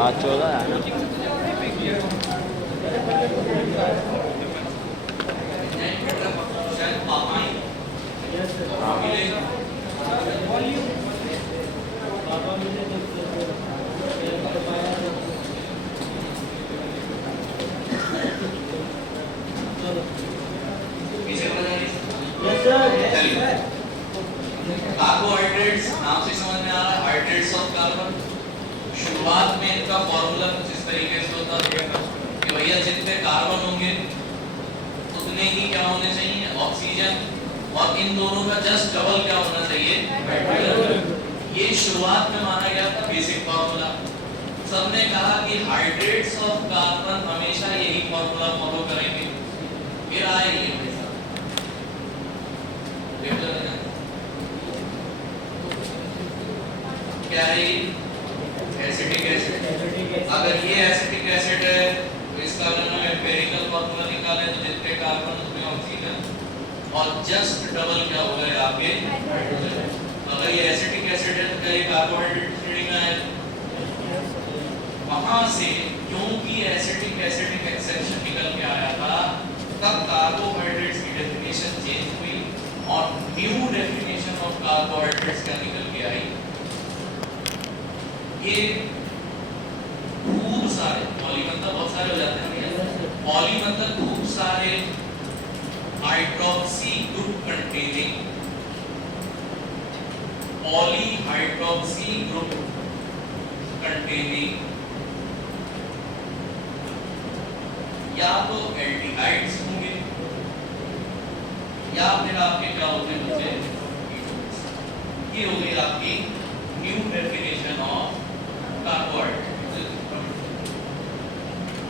आज 14 है ना। कार्बोहाइड्रेट्स नाम से समझ में आ रहा है, हाइड्रेट्स ऑफ कार्बन। शुरुआत में इनका फॉर्मूला कुछ इस तरीके से होता है कि भैया जितने कार्बन होंगे उतने ही क्या होने चाहिए, ऑक्सीजन, और इन दोनों का जस्ट डबल क्या होना चाहिए, हाइड्रोजन। ये शुरुआत में माना गया था बेसिक फॉर्मूला। सबने कहा कि हाइड्रेट्स ऑफ कार्बन हमेशा यही फॉर्मूला फॉलो करेंगे। फिर आए ये क्या है, एसिटिक एसिड। अगर ये एसिटिक एसिड है तो इसका अगर हम एम्पिरिकल फार्मूला निकालें तो जितने कार्बन उसमें ऑक्सीजन, और जस्ट डबल क्या हो गए आपके हाइड्रोजन। अगर ये एसिटिक एसिड है तो क्या ये कार्बोहाइड्रेट श्रेणी में है? वहां से क्योंकि एसिटिक एसिड एक एक्सेप्शन निकल के आया था, तब कार्बोहाइड्रेट्स की डेफिनेशन चेंज हुई और न्यू डेफिनेशन ऑफ कार्बोहाइड्रेट्स क्या निकल के आई। ये खूब सारे पॉली मतलब बहुत सारे हो जाते हैं, पॉली मतलब खूब सारे hydroxy group containing, poly hydroxy group containing या तो एल्डिहाइड्स होंगे या फिर आपके क्या होते हैं बच्चे, ये हो गई आपकी न्यू डेफिनेशन ऑफ कार्बोहाइड्रेट।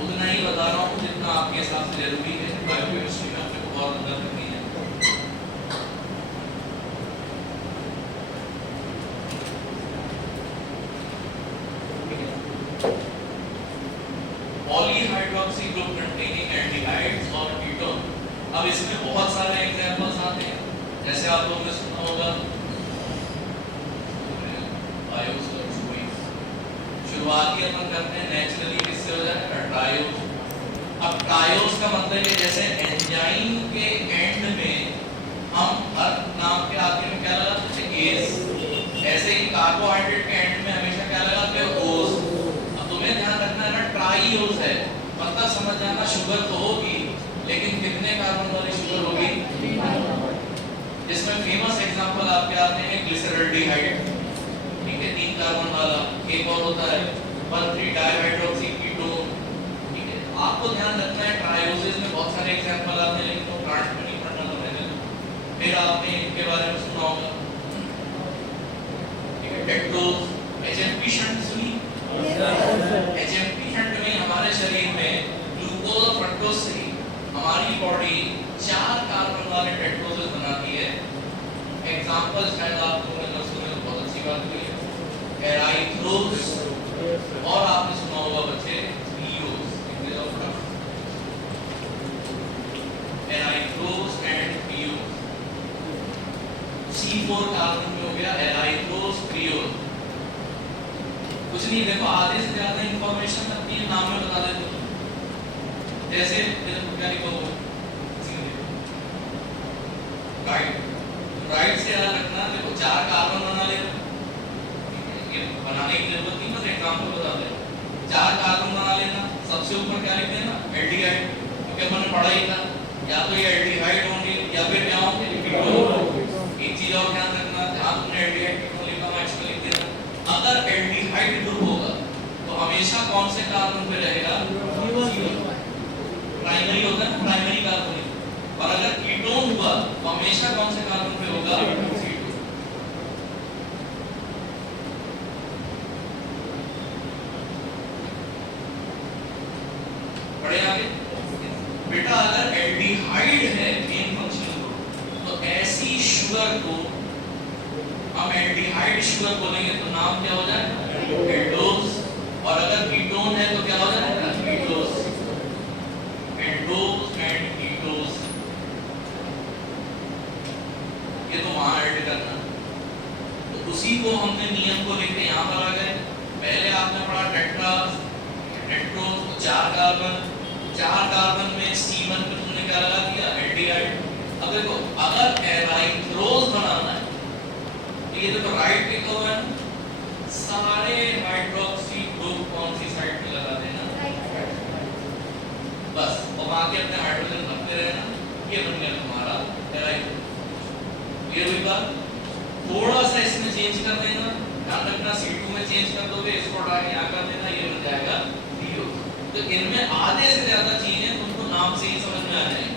उतना ही बता रहा हूँ जितना आपके हिसाब से जरूरी है, बायोकेमिस्ट्री में अपने को बहुत मदद करनी है। पॉलीहाइड्रोक्सी ग्रुप कंटेनिंग एल्डिहाइड्स और कीटोन। अब इसमें बहुत सारे एग्जांपल्स आते हैं, जैसे आप लोगों ने सुना होगा शुरुआती अपन करते हैं नेचुरली, किससे हो जाएगा, ट्रायोज। अब ट्रायोज का मतलब है जैसे एंजाइम के एंड में हम हर नाम के आखिर में क्या लगाते हैं, एस, ऐसे ही कार्बोहाइड्रेट के एंड में हमेशा क्या लगाते हैं, ओस। अब तुम्हें ध्यान रखना है ना, ट्राइओस है मतलब समझ जाना शुगर तो होगी लेकिन कितने कार्बन वाली शुगर होगी। जिसमें फेमस एग्जांपल आपके आते हैं ग्लिसरॉल्डिहाइड, ठीक है, 3 कार्बन वाला। एक और होता है 1,3 डाइहाइड्रोक्सी कीटोन, ठीक है। आपको ध्यान रखना है ट्रायोसिस में बहुत सारे एग्जांपल आते हैं लेकिन वो प्लांट में नहीं पढ़ना तो रहने दो। फिर आपने इनके बारे में सुना होगा, ठीक है, टेट्रोज, एचएमपी शंट सुनी? एचएमपी शंट में हमारे शरीर में ग्लूकोज और फ्रक्टोज से हमारी बॉडी 4 कार्बन वाले टेट्रोजेस बनाती है। एग्जांपल शायद आप लोगों ने सुने तो बहुत अच्छी बात हुई है, एराइथ्रोज और आपने सुना होगा बच्चे पीओस, एराइथ्रोज एंड पीओस। C4 कार्बन में हो गया एराइथ्रोज पीओस। कुछ नहीं, देखो आधे से ज्यादा इंफॉर्मेशन अपनी नाम में बता देते हो, जैसे क्या लिखो राइट से याद रखना, देखो 4 कार्बन बना लेना, ये बनाने की जरूरत नहीं, बस एग्जांपल बता दे। 4 कार्बन बना लेना, सबसे ऊपर क्या लिख देना, एल्डिहाइड, क्योंकि अपन ने पढ़ा ही था या तो ये एल्डिहाइड होंगे या फिर क्या होंगे, कीटोन। एक चीज और ध्यान रखना, जहां तुमने एल्डिहाइड कीटोन लिखा वहां इसको लिख देना। अगर एल्डिहाइड ग्रुप होगा तो हमेशा कौन से कार्बन पे रहेगा, प्राइमरी होता है ना, प्राइमरी कार्बन। और अगर कीटोन हुआ तो हमेशा कौन से कार्बन पे होगा, C2। बढ़े आगे बेटा, अगर एल्डिहाइड है मेन फंक्शनल ग्रुप तो ऐसी शुगर को हम एल्डिहाइड शुगर बोलेंगे तो नाम क्या हो जाएगा, एल्डोज। और अगर कीटोन है तो क्या हो जाएगा, कीटोज। एल्डोज एंड कीटोज, ये तो वहां ऐड करना। तो उसी को हमने नियम को लेके यहाँ पर आ गए। पहले आपने पढ़ा टेट्रा हेटेरो तो चार कार्बन में C1 पे तुमने क्या लगा दिया एल्डिहाइड। अब देखो अगर एराइथ्रोज बनाना है तो ये देखो राइट लिखा हुआ है ना, सारे हाइड्रोक्सी ग्रुप कौन सी साइड पे लगा देना, बस, और वहां के अपने हाइड्रोजन रखते रहना, ये बन गया तुम्हारा एराइथ्रोज। क्लियर हुई बात? थोड़ा सा इसमें चेंज कर देना, ध्यान रखना C2 में चेंज कर दोगे, इसको उठा के यहाँ कर देना, ये बन जाएगा CO। तो इनमें आधे से ज्यादा चीजें तुमको नाम से ही समझ में आ जाएंगी।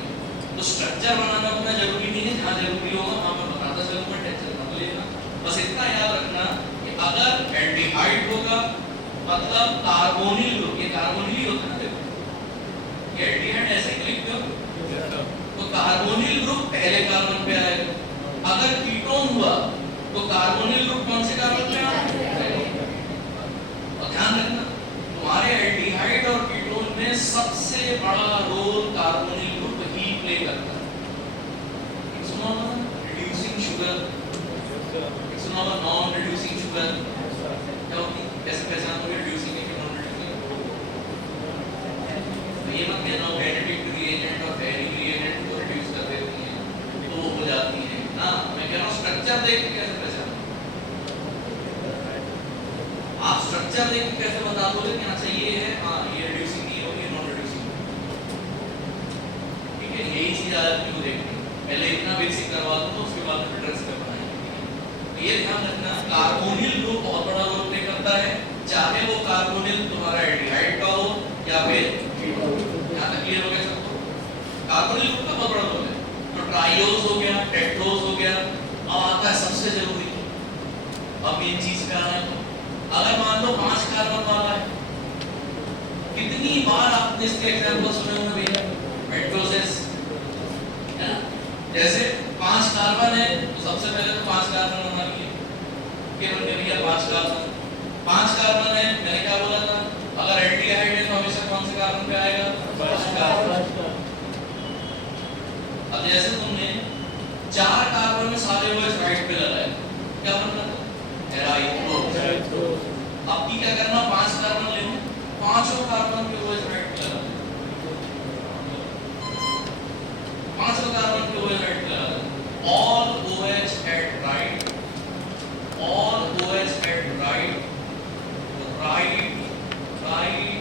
तो स्ट्रक्चर बनाना उतना जरूरी नहीं है, जहाँ जरूरी होगा वहाँ पर बताता चलूंगा, टेंशन मत लेना। बस इतना याद रखना कि अगर एल्डिहाइड होगा मतलब कार्बोनिल ग्रुप, ये कार्बोनिल ही होता है ना, देखो ये एल्डिहाइड ऐसे ही लिखते हो, तो कार्बोनिल ग्रुप पहले कार्बन पे आएगा। अगर कीटोन हुआ तो कार्बोनिल ग्रुप कौन से कार्बन पे आएगा? और ध्यान रखना तुम्हारे एल्डिहाइड और कीटोन में सबसे बड़ा रोल कार्बोनिल ग्रुप ही प्ले करता है। सुनो ना रिड्यूसिंग शुगर, सुनो ना नॉन रिड्यूसिंग शुगर क्या होती है, कैसे पहचानोगे रिड्यूसिंग है कि नॉन रिड्यूसिंग? तो ये मत कहना काइनेटिक रिएजेंट और फेरिक रिएजेंट को रिड्यूस कर देती हैं तो वो हो जाती है ना। मैं कह रहा हूँ स्ट्रक्चर देख के कैसे पहचानोगे? आप स्ट्रक्चर देख के कैसे बता दोगे कि अच्छा ये है, हाँ ये रिड्यूसिंग नहीं होगी, नॉन रिड्यूसिंग। ठीक है, यही चीज आज आपको देखनी है। पहले इतना बेसिक करवा दूं तो उसके बाद में ड्रग्स का बनाएंगे। तो ये ध्यान रखना कार्बोनिल ग्रुप बहुत बड़ा रोल प्ले करता है, चाहे वो कार्बोनिल तुम्हारा एल्डिहाइड का हो या फिर यहाँ तक क्लियर हो गया सबको? कार्बोनिल ग्रुप का बहुत बड़ा रोल है। तो ट्राइओज हो गया, टेट्रोज हो गया, अब आता है सबसे जरूरी, अब मेन चीज क्या है, अगर मान लो 5 कार्बन वाला है, कितनी बार आपने इसके एग्जांपल सुने होंगे भैया, मेट्रोसिस है ना, जैसे 5 कार्बन है तो सबसे पहले तो 5 कार्बन होना चाहिए, फिर हमने भैया 5 कार्बन है, मैंने क्या बोला था, अगर एल्डिहाइड है तो हमेशा कौन से कार्बन पे आएगा? 5 कार्बन। अब जैसे तुमने 4 कार्बन में सारे OH राइट पे लगाए, क्या बन रहा था? एराइथ्रोज। अब की क्या करना, 5 कार्बन ले लो, पांचों कार्बन पे OH राइट पे लगा, पांचों कार्बन पे OH राइट पे लगा, all OH at right, all OH at right, right right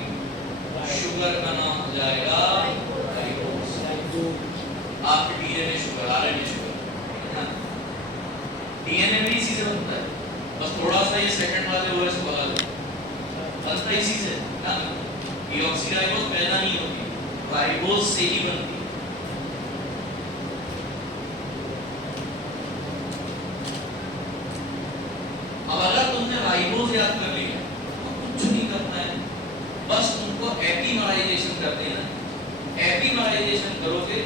sugar का नाम हो जाएगा राइबोस। आपके DNA sugar, RNA sugar, DNA भी इसी से बनता है, बस थोड़ा सा ये सेकंड वाले OH को बदल दो, बनता इसी से ना। डीऑक्सीराइबोस पैदा नहीं होती, राइबोस से ही बनती है। अब अगर तुमने राइबोस याद कर लिया तो कुछ नहीं करना है, बस तुमको एपीमराइजेशन कर देना, एपीमराइजेशन करोगे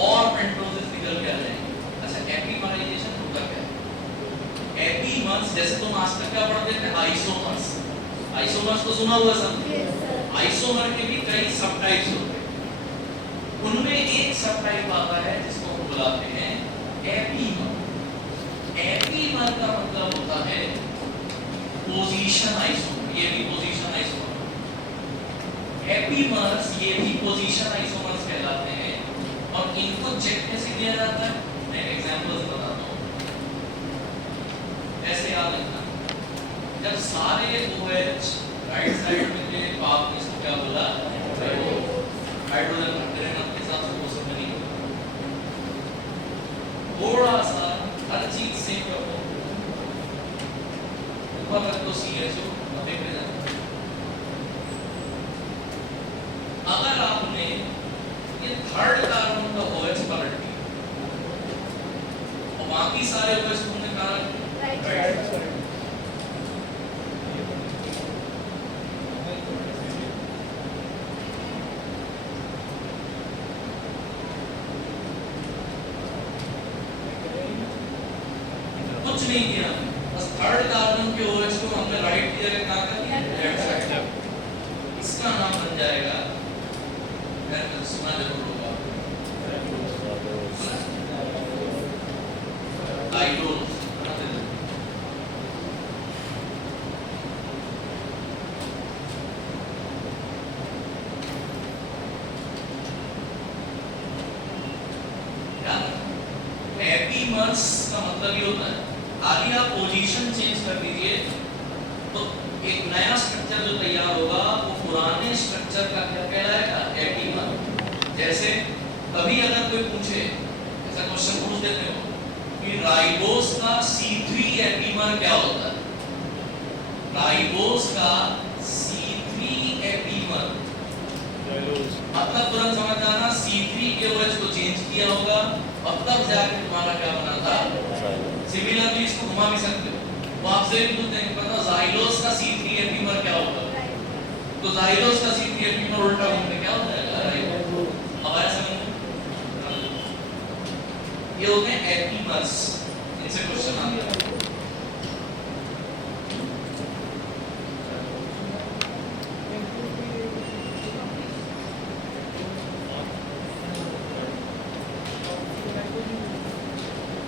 और पेंटोसिस निकल के आ जाएंगे। अच्छा एपीमराइजेशन होता क्या है? एपीमर्स, जैसे तुम आज तक क्या पढ़ते थे, आइसोमर्स, आइसोमर्स तो सुना हुआ सब, आइसोमर के भी कई सब टाइप्स होते हैं, उनमें एक सब टाइप आता है जिसको हम बुलाते हैं एपीमर। एपीमर का मतलब होता है पोजीशन आइसोमर, ये भी पोजीशन आइसोमर, एपीमर्स ये भी पोजीशन आइसोमर्स कहलाते हैं। और इनको चेक कैसे किया जाता है, मैं एग्जांपल्स बताता हूँ, ऐसे याद रखना, जब सारे OH राइट साइड में थे तो आपने इसको क्या बोला, हाइड्रोजन रखते रहना अपने हिसाब से, वो सब नहीं थोड़ा सा हर चीज सेम रखो, ऊपर रख दो CHO, देखते जाओ। अगर आपने ये थर्ड कार्बन का OH पलट दिया और बाकी सारे OH तुमने कहाँ रखे, राइट साइड, कुछ नहीं किया, बस थर्ड कार्बन के OH को हमने राइट की जगह कहाँ कर दिया, लेफ्ट साइड, इसका नाम बन जाएगा, सुना जरूर होगा, डाइडोल। एपीमर्स का मतलब ये होता है, खाली आप पोजीशन चेंज कर दीजिए तो एक नया स्ट्रक्चर जो तैयार होगा वो पुराने स्ट्रक्चर का क्या कहलाएगा, एपीमर। जैसे कभी अगर कोई पूछे, ऐसा क्वेश्चन पूछ देते हो कि राइबोस का C3 एपीमर क्या होता है, राइबोस का C3 एपीमर मतलब तुरंत समझ जाना C3 के OH को चेंज किया होगा और तब जाके तुम्हारा क्या बना था। सिमिलरली इसको घुमा भी सकते हो, वो आपसे भी पूछते हैं पता जाइलोस का C3 एपीमर क्या होगा, तो जाइलोस का C3 एपीमर उल्टा घूम के क्या हो जाएगा। अब ऐसे ये होते हैं एपीमर्स, इनसे क्वेश्चन आते हैं।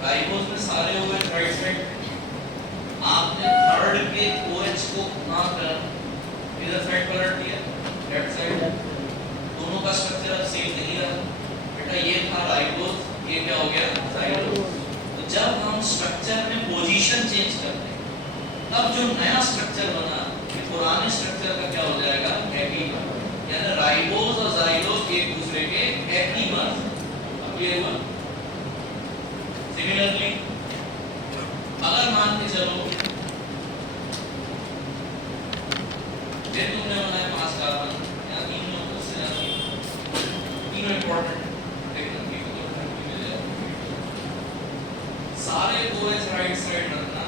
राइबोस में सारे OH राइट साइड, आपने थर्ड के OH को घुमा कर इधर साइड पलट दिया, लेफ्ट साइड, दोनों का स्ट्रक्चर अब सेम नहीं रहा। बेटा ये था राइबोस, ये क्या हो गया जाइलोस। तो जब हम स्ट्रक्चर में पोजीशन चेंज करते हैं तब जो नया स्ट्रक्चर बना ये पुराने स्ट्रक्चर का क्या हो जाएगा, एपीमर। यानी राइबोस और जाइलोस एक दूसरे के एपीमर। अब क्लियर हुआ। सिमिलरली अगर मान के चलो ये तुमने बनाया 5 कार्बन, यहाँ 3 लोग से तीनों इंपॉर्टेंट सारे OH राइट साइड रखना,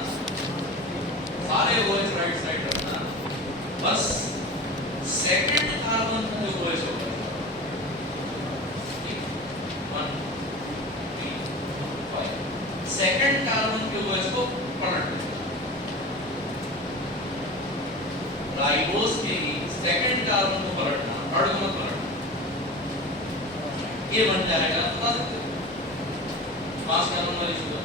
सारे OH राइट साइड रखना, बस सेकंड कार्बन का जो OH होगा 1 3 5 सेकंड कार्बन के OH को पलट दो। राइबोस के ही सेकंड कार्बन को पलटना, थर्ड को मत पलटना, ये बन जाएगा बता सकते हो 5 कार्बन वाली शुगर।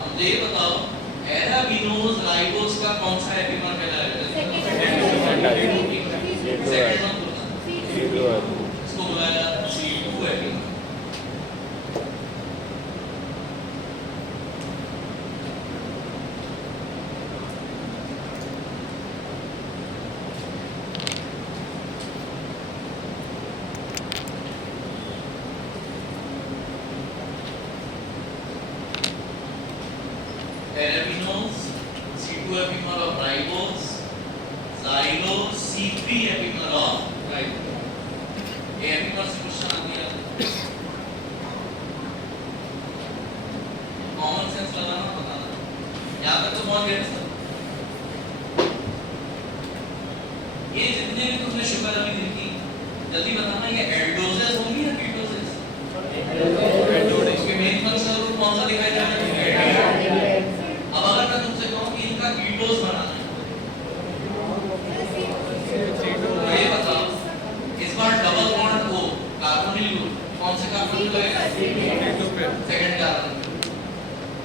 अब ये बताओ एराबिनोज राइबोस का कौन सा एपीमर कहलाएगा, सेकंड इसको बुलाया C2 epimer. Arabinose, C2 epimer of ribose, xylose, C3 epimer of ribose. ये epimer से क्वेश्चन आ गया, कॉमन सेंस लगाना बताना, यहाँ तक तो बहुत गेट सर। ये जितने भी तुमने शुगर अभी देखी, जल्दी बताना ये एल्डोजेस होंगी या कीटोजेस? एल्डोजेस। इसके मेन फंक्शनल ग्रुप कौन सा दिखाई दे रहा है? अब अगर मैं तुमसे कहूं कि इनका कीटोज बनाना है तो ये बताओ इस बार double bond O carbonyl group कौन से कार्बन पे लगेगा, सेकंड कार्बन।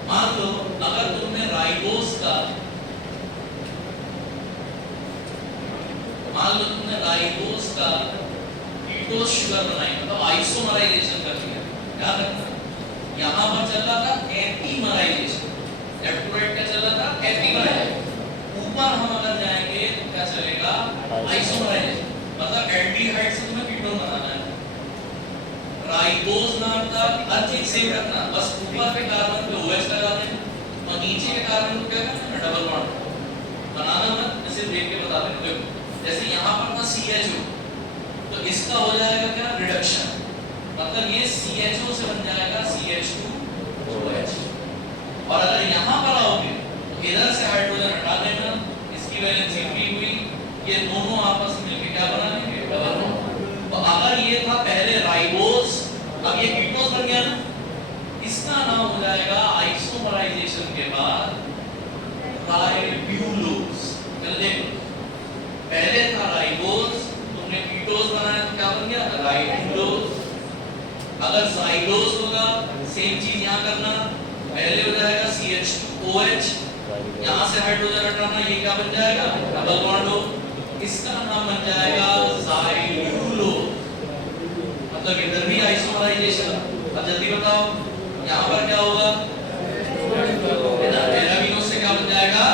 मान लो अगर तुमने राइबोस का, मान लो तुमने राइबोस का कीटोज शुगर बनाई, मतलब आइसोमराइजेशन कर दिया, क्या करना, यहां पर चल रहा था एपीमराइजेशन, लेफ्ट टू राइट क्या चल रहा था, एपीमराइजेशन। ऊपर हम अगर जाएंगे तो क्या चलेगा, आइसोमराइजेशन, मतलब एल्डिहाइड से तुम्हें कीटोन बनाना है। राइबोस नाम का हर चीज सेम रखना, बस ऊपर के कार्बन पे OH लगा देना और नीचे के कार्बन को क्या करना है, डबल बॉन्ड बनाना मत, जैसे देख के बता देना। देखो जैसे यहाँ पर था CHO तो इसका हो जाएगा क्या, रिडक्शन, मतलब ये CHO से बन जाएगा CH2OH। और अगर यहाँ पर आओगे तो इधर से हाइड्रोजन हटा देना, इसकी वैलेंसी 3 हुई, ये दोनों आपस में मिलकर क्या बना लेंगे, डबल बॉन्ड। तो अगर ये था पहले राइबोस, अब ये कीटोस बन गया ना, इसका नाम हो जाएगा आइसोमराइजेशन के बाद राइब्यूलोज। चल देखो पहले था राइबोस, तुमने कीटोस बनाया तो क्या बन गया, राइब्यूलोज। अगर जाइलोस होगा सेम चीज यहाँ करना, पहले हो जाएगा CH2OH, यहाँ से हाइड्रोजन हटाना, ये क्या बन जाएगा, डबल बॉन्ड हो। इसका नाम बन जाएगा ज़ाइल्यूलोज। मतलब इधर भी आइसोमराइजेशन। अब जल्दी बताओ यहाँ पर क्या होगा, एराबिनोज से क्या बन जाएगा,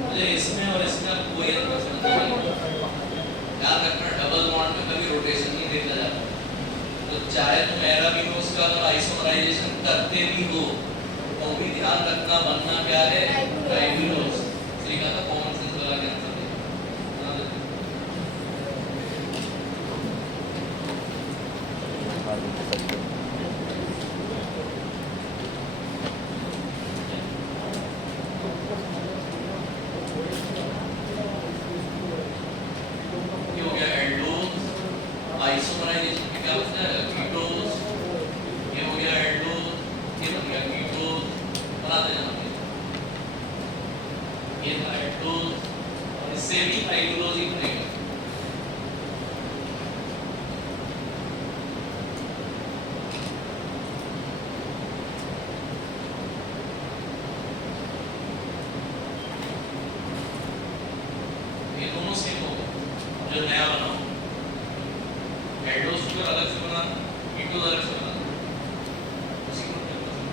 मुझे इसमें और इसका कोई अंतर समझ नहीं। याद रखना डबल बॉन्ड में कभी रोटेशन नहीं देखा जाता। तो चाहे तुम एराबिनोज का अगर आइसोमराइजेशन करते भी हो तो भी ध्यान रखना बनना क्या है, राइबोलोज। इसलिए कहा था कॉमन सेंस लगा के आंसर दे। ये हो गया एल्डोज, आइसोमराइजेशन के क्या होता है, कीटोज। ये हो गया एल्डोज, ये बन गया कीटोज। बनाते जाना ये था एल्डोज, और इससे भी आइसोलोज ही बनेगा। ये दोनों सेम होगा। जो नया बनाओ, एल्डोज शुगर अलग से बनाना, कीटोज अलग से बनाना, उसी को क्या करना।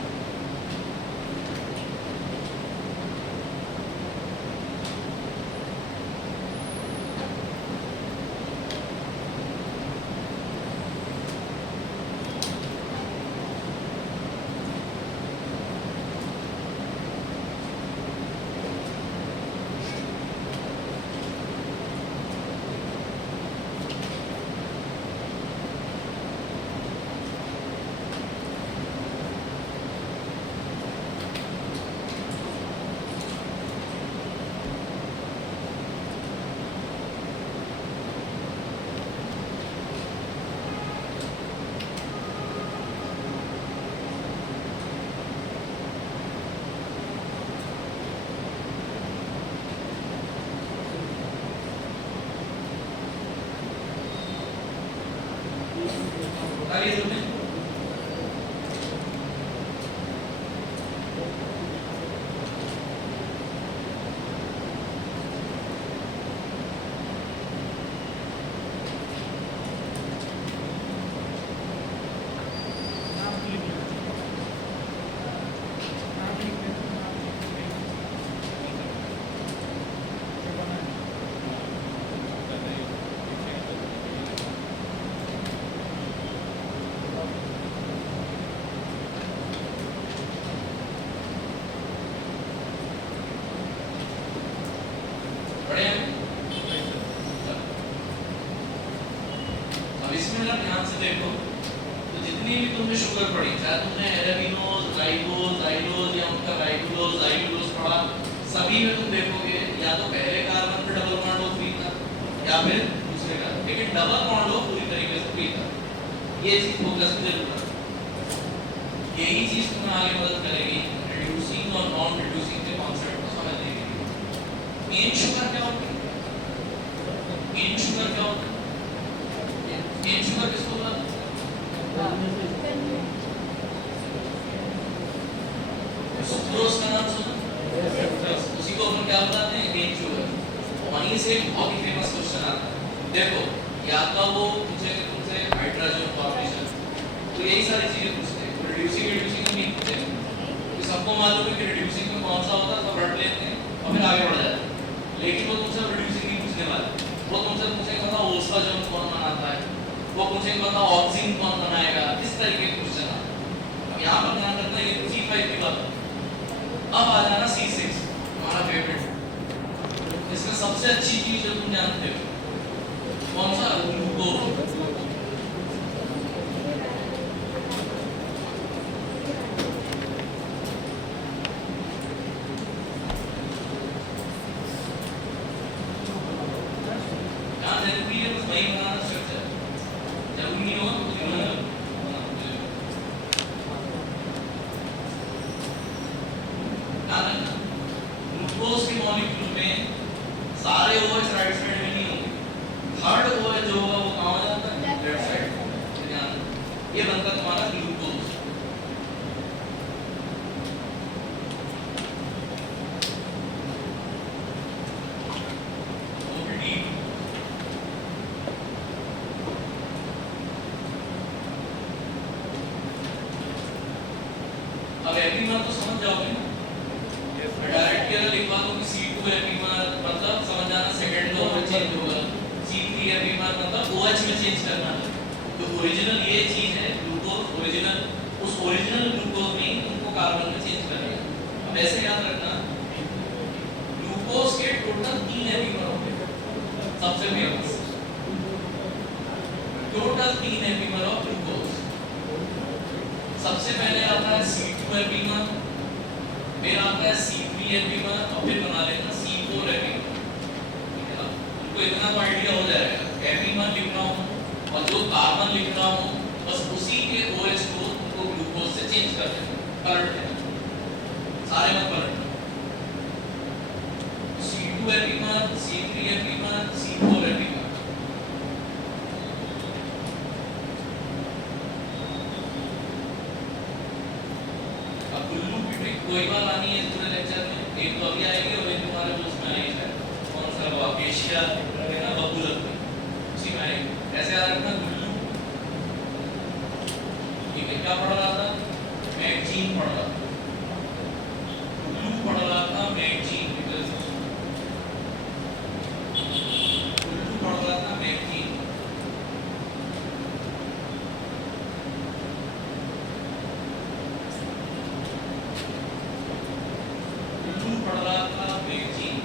बता रही तुमने पढ़े हैं? अब इसमें ना ध्यान से देखो, तो जितनी भी तुमने शुगर पढ़ी, चाहे तुमने एराबिनोज, राइबोज, जाइलोज या उनका राइबोलोज, जाइलोज पढ़ा, सभी में तुम देखोगे या तो पहले कार्बन पे डबल बॉन्ड हो फ्री था या फिर दूसरे का, लेकिन डबल बॉन्ड हो पूरी तरीके से फ्री था। ये चीज फोकस में जरूर रखना। यही चीज तुम्हें आगे मदद करेगी रिड्यूसिंग और नॉन रिड्यूसिंग के कॉन्सेप्ट को समझने के लिए। केन शुगर क्या होती है? केन शुगर क्या होता है? केन शुगर किसको बोलते हैं? सुक्रोज का नाम सुना? उसी को अपन क्या बताते हैं? Cane sugar. वहीं से एक बहुत ही फेमस क्वेश्चन आता है। देखो, या तो वो पूछेंगे तुमसे हाइड्रोजन फॉर्मेशन, तो यही सारी चीजें पूछते हैं। रिड्यूसिंग रिड्यूसिंग नहीं पूछेंगे, तो सबको मालूम है कि रिड्यूसिंग में कौन सा होता है, सब रट लेते हैं और फिर आगे बढ़ जाते हैं। लेकिन वो तुमसे रिड्यूसिंग नहीं पूछने वाले। वो तुमसे पूछेंगे बताओ ओस्फाजोन कौन बनाता है, वो पूछेंगे बताओ ऑक्सीन कौन बनाएगा, इस तरीके के क्वेश्चन आते हैं। अब यहाँ पर ध्यान रखना, ये C5 की बात है। अब आ जाना C6, हमारा फेवरेट। इसमें सबसे अच्छी चीज जो तुम जानते हो कौन सा? ग्लूकोज। ग्लूकोज के मॉलिक्यूल में सारे OH राइट साइड में नहीं होंगे। थर्ड OH जो होगा वो कहाँ हो जाता है? ये बनता तुम्हारा ग्लूकोज। अब एपीमर तो समझ जाओगे ना, डायरेक्ट के लिखवा दो कि C2 एपीमर मतलब समझ जाना सेकंड लो में चेंज होगा, C3 एपीमर मतलब OH में चेंज करना। तो ओरिजिनल ये चीज है ग्लूकोज, ओरिजिनल उस ओरिजिनल ग्लूकोज में तुमको कार्बन में चेंज करना। अब ऐसे याद रखना ग्लूकोज के टोटल 3 एपीमर होंगे, सबसे famous total 3 epimer of glucose. सबसे पहले आता है C2 एपीमर, फिर आता है C3 एपीमर और फिर बना लेना C4 एपीमर। ठीक है ना, तो इतना तो आइडिया हो जाएगा। एपीमर लिख रहा हूँ और जो कार्बन लिख रहा हूँ बस उसी के OH को तुमको ग्लूकोज से चेंज कर देना, पलट देना, सारे मत पलटना। C2 epimer, C3 epimer, C4 epimer. कोई बात आनी है पूरे लेक्चर में, एक तो अभी आएगी और एक तुम्हारे दोस्त में आएगी है, कौन सा वो एशिया है ना बबूलत में, उसी में आएगी। ऐसे याद रखना गुल्लू, ठीक है। क्या पढ़ रहा था? मैगजीन पढ़ रहा था, गुल्लू पढ़ रहा था मैगजीन, गुल्लू पढ़ रहा था मैगजीन। पढ़ रहा था मैगजीन।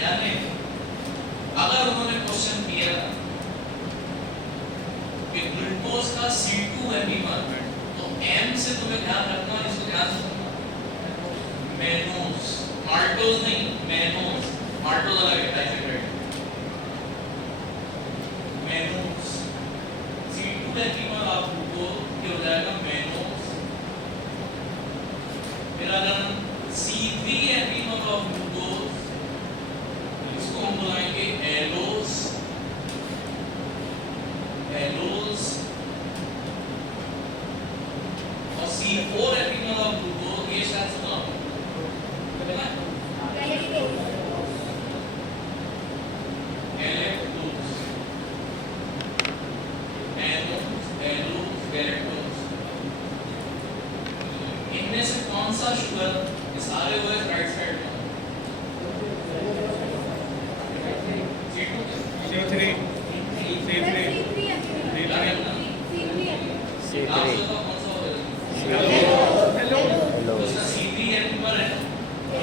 यानी अगर उन्होंने क्वेश्चन दिया कि ग्लूकोज का C2 एपीमर, तो M से तुम्हें ध्यान रखना, इसको ध्यान से सुनना, मैनोज, माल्टोज नहीं, मैनोज, माल्टोज अलग है, डाइसेक्रेट। मैनोज C2 एपीमर आपको क्या हो जाएगा? मैनोज। फिर अगर C3 एपीमर ऑफ ग्लूकोज, इसको हम बुलाएंगे एलोज, एलोज। और C4 एपीमर ऑफ ग्लूकोज, ये शायद सुना है ना, इनमें से कौन सा शुगर सारे हुए राइट साइड में? C3 C3 एपीमर है,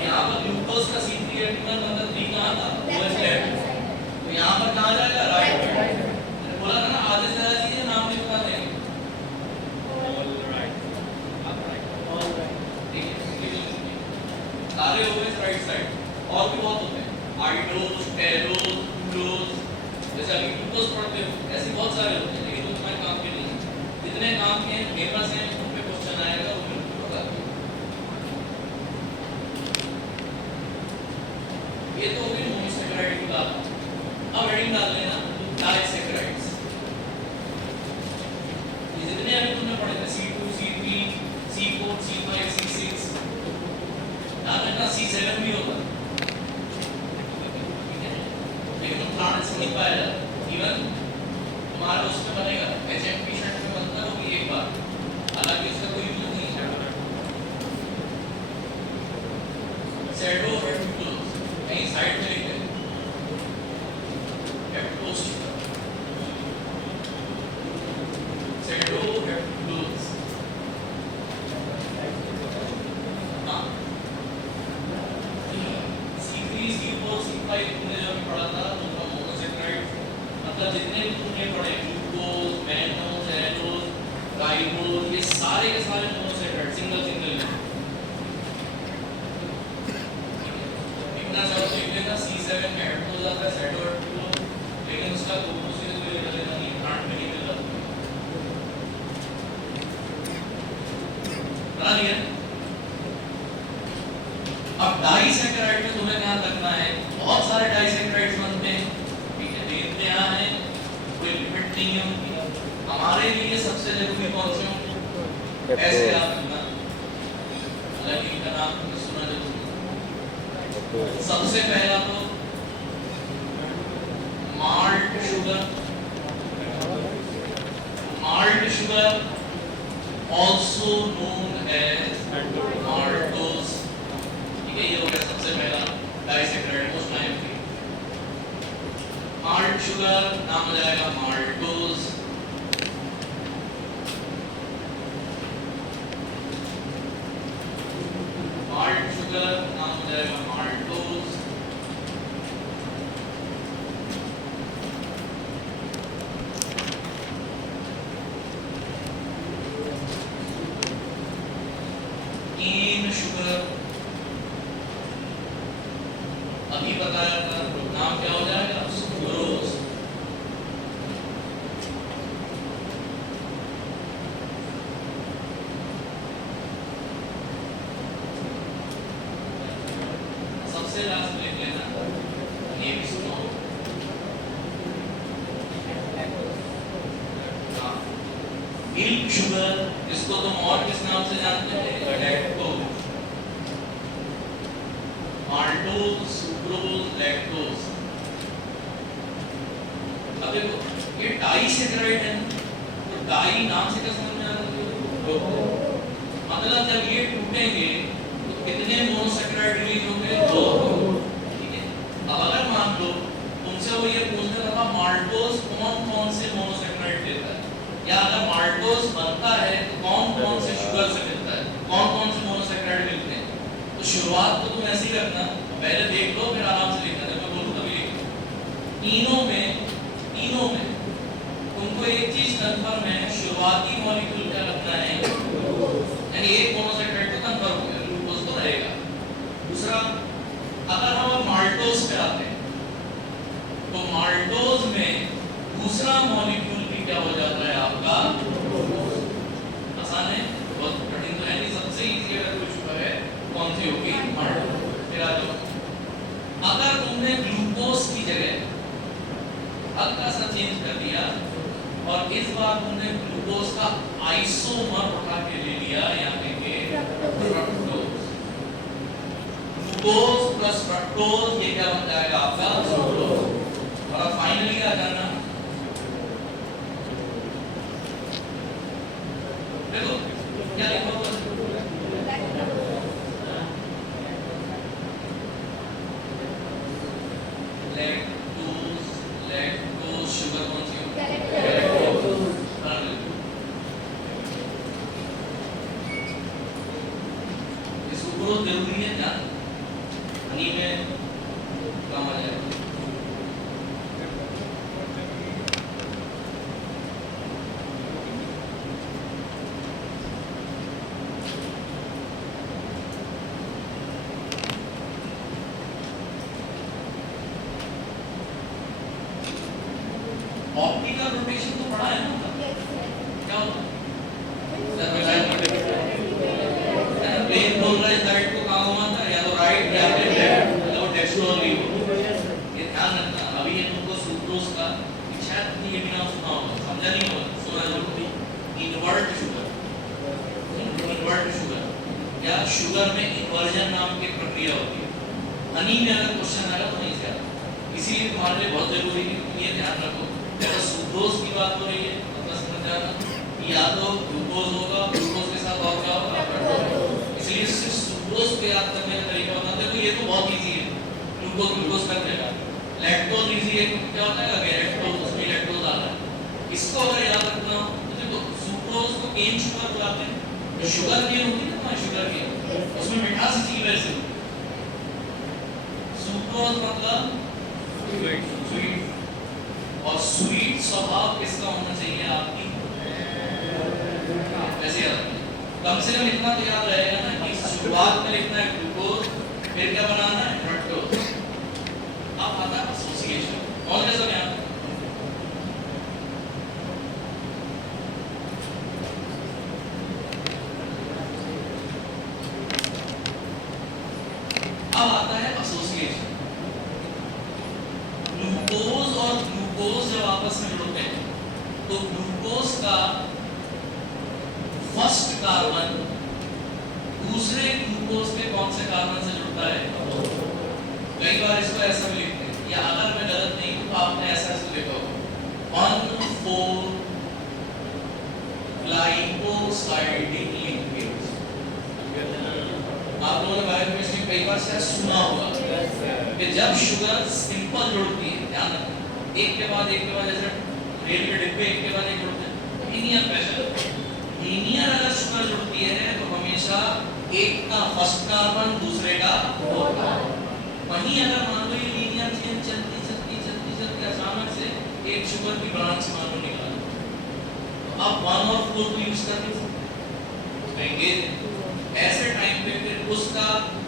यहाँ पर ग्लूकोज का C3 एपीमर मतलब 3 कहाँ था? तो यहाँ पर कहाँ जाएगा? राइट। बोला था ना आधे से ज्यादा चीजें नाम नहीं बता देंगे। सारे हो गए राइट साइड। और भी बहुत होते हैं, आइडोज, टेरोज, ग्लूकोज, जैसे अभी ग्लूकोज पढ़ते हो ऐसे बहुत सारे होते हैं, लेकिन तो तुम्हारे काम के नहीं है। जितने काम के फेमस हैं उन पे क्वेश्चन आएगा, वो बिल्कुल बता दो। ये तो होगी मोनोसैकेराइड की बात। अब हेडिंग डाल लेना डाइसैकेराइड्स। ये जितने अभी तुमने पढ़े थे C2, C3, C4, C5, C6, याद रखना C7 भी होगा, ठीक है, लेकिन तुम प्लांट से नहीं पाया जाता। इवन तुम्हारा उसमें बनेगा HMP शर्ट में बनता है, वो भी एक बार, हालांकि उसका कोई यूज नहीं है। सेडो हेप्टोज कहीं साइड में लिखे, heptose shadow heptose. C3, C4, C5 तुमने जो पढ़ा था उनका मोनोसैकेराइड मतलब जितने भी तुमने पढ़े ग्लूकोज, मैनोज, एलोज, राइबोज, ये सारे के सारे मोनोसैकेराइड सिंगल सिंगल है। इतना सब लिख लेना C7 में ऐड हो जाता है सेडो हेप्टोज, लेकिन उसका दोनों से कोई लेना नहीं, प्लांट में नहीं मिलता। बना लिया? अब डाइसैकेराइड में तुम्हें ध्यान रखना है, बहुत सारे डाइसैकेराइड्स बनते हैं, ठीक है, देखते यहाँ है, कोई लिमिट नहीं है उनकी। हमारे लिए सबसे जरूरी कौन से होंगे, ऐसे याद रखना, हालांकि इनका नाम तुमने सुना जरूर। सबसे पहला तो malt sugar, malt sugar also known as maltose, ठीक है, ये हो गया सबसे पहला डाइसैकेराइड मोस्ट टाइम पे। माल्ट शुगर नाम हो जाएगा माल्टोज। माल्ट शुगर नाम हो जाएगा माल्टोज। केन शुगर अभी बताया था, नाम क्या हो जाएगा, सुक्रोज। सबसे लास्ट में लिख लेना, ये भी सुनो, मिल्क शुगर, इसको तुम और किस नाम से जानते हैं, लैक्टोज। Maltose, sucrose, lactose. अब देखो ये डाइसैकेराइड है, तो डाई नाम से क्या समझ में आ रहा है, मतलब जब ये टूटेंगे तो कितने मोनोसैकेराइड रिलीज होंगे, 2, ठीक है। अब अगर मान लो तुमसे वो ये पूछने लगा माल्टोज कौन कौन से मोनोसैकेराइड देता है, या अगर माल्टोज बनता है तो कौन कौन से शुगर से मिलता है, कौन कौन से मोनोसैकेराइड मिलते हैं, तो शुरुआत तो तुम ऐसे ही रखना, पहले देख लो फिर आराम से लिखना, जब मैं बोलूं तभी लिखो। तीनों में तुमको एक चीज कंफर्म है, शुरुआती मॉलिक्यूल क्या रखना है, यानी एक मोनोसैकेराइड तो कंफर्म हो गया, ग्लूकोज तो रहेगा। दूसरा, अगर हम माल्टोज पे आते हैं तो माल्टोज में दूसरा मॉलिक्यूल भी क्या हो जाता है आपका, आसान है, बहुत कठिन तो है नहीं, सबसे इजी अगर कोई शुगर है कौन सी होगी, माल्टोज। फिर आ जाओ, अगर तुमने ग्लूकोज की जगह हल्का सा चेंज कर दिया और इस बार तुमने ग्लूकोज का आइसोमर उठा के ले लिया, यहाँ पे फ्रक्टोज, ग्लूकोज प्लस फ्रक्टोज, ये क्या बन जाएगा आपका सुक्रोज। और फाइनली क्या करना, देखो क्या लिखा हुआ है, लैक्टोज शुगर कौन सी होगी, सुक्रोज जरूरी है, ध्यान, हनी में काम आ जाएगा। ऑप्टिकल रोटेशन तो पढ़ा है ना, क्या होता है, प्लेन पोलराइज्ड लाइट को कहाँ घुमाता है, या तो राइट या फिर लेफ्ट, मतलब वो टेक्सचुअली हो, ये ध्यान रखना। अभी ये तुमको सुक्रोज का शायद ये भी नाम सुना होगा, समझा नहीं होगा, सुना जरूर, इन्वर्ट शुगर, इन्वर्ट शुगर या शुगर में इन्वर्जन नाम की प्रक्रिया होती है। हनी में अगर क्वेश्चन आएगा तो नहीं से आता, इसीलिए तुम्हारे लिए बहुत जरूरी है कि ये ध्यान रखो, जब सुक्रोज की बात हो रही है मतलब समझ जाना कि या तो ग्लूकोज होगा, ग्लूकोज के साथ और क्या होगा, इसलिए सिर्फ सुक्रोज पे याद करने का तरीका बताते हैं, तो ये तो बहुत इजी है, ग्लूकोज ग्लूकोज कर देगा। लैक्टोज इजी है, क्या होता है लैक्टोज, उसमें लैक्टोज आ रहा है, इसको अगर याद रखना हो तो देखो सुक्रोज को केन शुगर बुलाते हैं, जो शुगर केन होती है ना, शुगर केन, उसमें मिठास इसी की वजह से होती है। सुक्रोज मतलब स्वीट, और स्वीट स्वभाव किसका होना चाहिए आपकी, ऐसे याद कम से कम इतना तो याद रहेगा ना कि शुरुआत में लिखना है ग्लूकोज, फिर क्या बनाना है फ्रक्टोज, आप आता है एसोसिएशन, और कैसा क्या अब आता है एसोसिएशन। ग्लूकोज और ग्लूकोज जब आपस में जुड़ते हैं तो ग्लूकोज का फर्स्ट कार्बन दूसरे ग्लूकोज के कौन से कार्बन से जुड़ता है? कई बार इसको ऐसा भी लिखते हैं, या अगर मैं गलत नहीं हूं तो आपने ऐसा लिखा होगा 1,4 ग्लाइकोसाइडिक लिंकेज। आप लोगों ने बायोकेमिस्ट्री कई बार से सुना होगा कि जब शुगर सिंपल जुड़ती है, ध्यान रखना, एक के बाद जैसे रेल के डिब्बे एक के बाद एक जुड़ते हैं, लीनियर पैटर्न। लीनियर अगर शुगर जुड़ती है तो हमेशा एक का फर्स्ट कार्बन दूसरे का फोर्थ कार्बन। वहीं अगर मान लो ये लीनियर चेन चलती अचानक से एक शुगर की ब्रांच मान लो निकाल, तो अब 1 और 4 को यूज करके एंगेज। ऐसे टाइम पे फिर उसका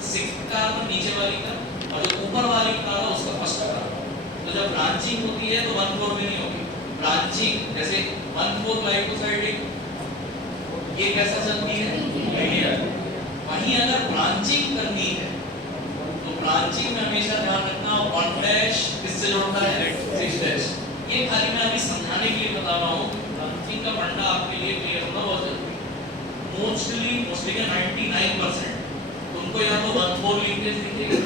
6th कार्बन नीचे वाली का और जो ऊपर वाली का उसका फर्स्ट कार्बन, तो जब ब्रांचिंग होती है तो 1,4 में नहीं होगी ब्रांचिंग। जैसे 1,4 ग्लाइकोसाइडिक ये कैसा चलती है? लीनियर। वहीं अगर ब्रांचिंग करनी है तो ब्रांचिंग में हमेशा ध्यान रखना 1' किससे जुड़ता है? 6'। ये खाली मैं अभी समझाने के लिए बता रहा हूँ, ब्रांचिंग का फंडा आपके लिए क्लियर होना बहुत जरूरी है। मोस्टली का 99% उनको या तो 1,4 लिंकेज दिखेगा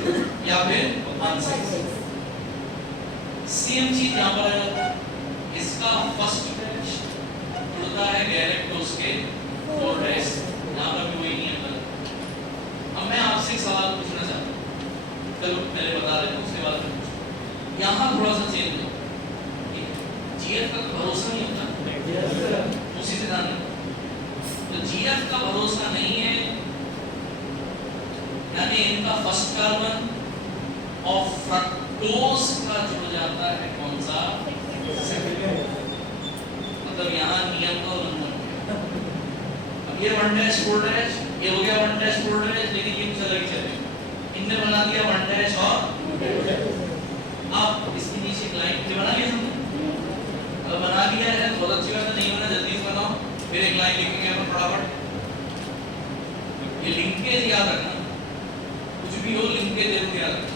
या फिर 1,6। सेम चीज यहाँ पर है, इसका फर्स्ट बैच जुड़ता है गैलेक्टोज के 4'। यहाँ पर भी वही नियम है। अब मैं आपसे एक सवाल पूछना चाहता हूँ, चलो पहले बता देता हूँ उसके बाद में यहाँ थोड़ा सा चेंज हो। जीएफ का भरोसा नहीं होता, उसी से ध्यान रखो। तो जीएफ का भरोसा नहीं है, यानी इनका फर्स्ट कार्बन और फ्रक्टोज का जुड़ जाता है कौन सा? मतलब यहाँ नियम का उल्लंघन हो गया। अब ये 1' 4', ये हो गया 1' 4', लेकिन ये कुछ अलग ही चलेगा। इनने बना दिया 1' और 2'। अब इसके नीचे एक लाइन ये बना लिया हमने, अब बना लिया है बहुत अच्छी बात है, नहीं बना जल्दी से बनाओ, फिर एक लाइन लिखेंगे अपन फटाफट। ये लिंकेज याद रखना, कुछ भी हो लिंकेज जरूर याद रखना।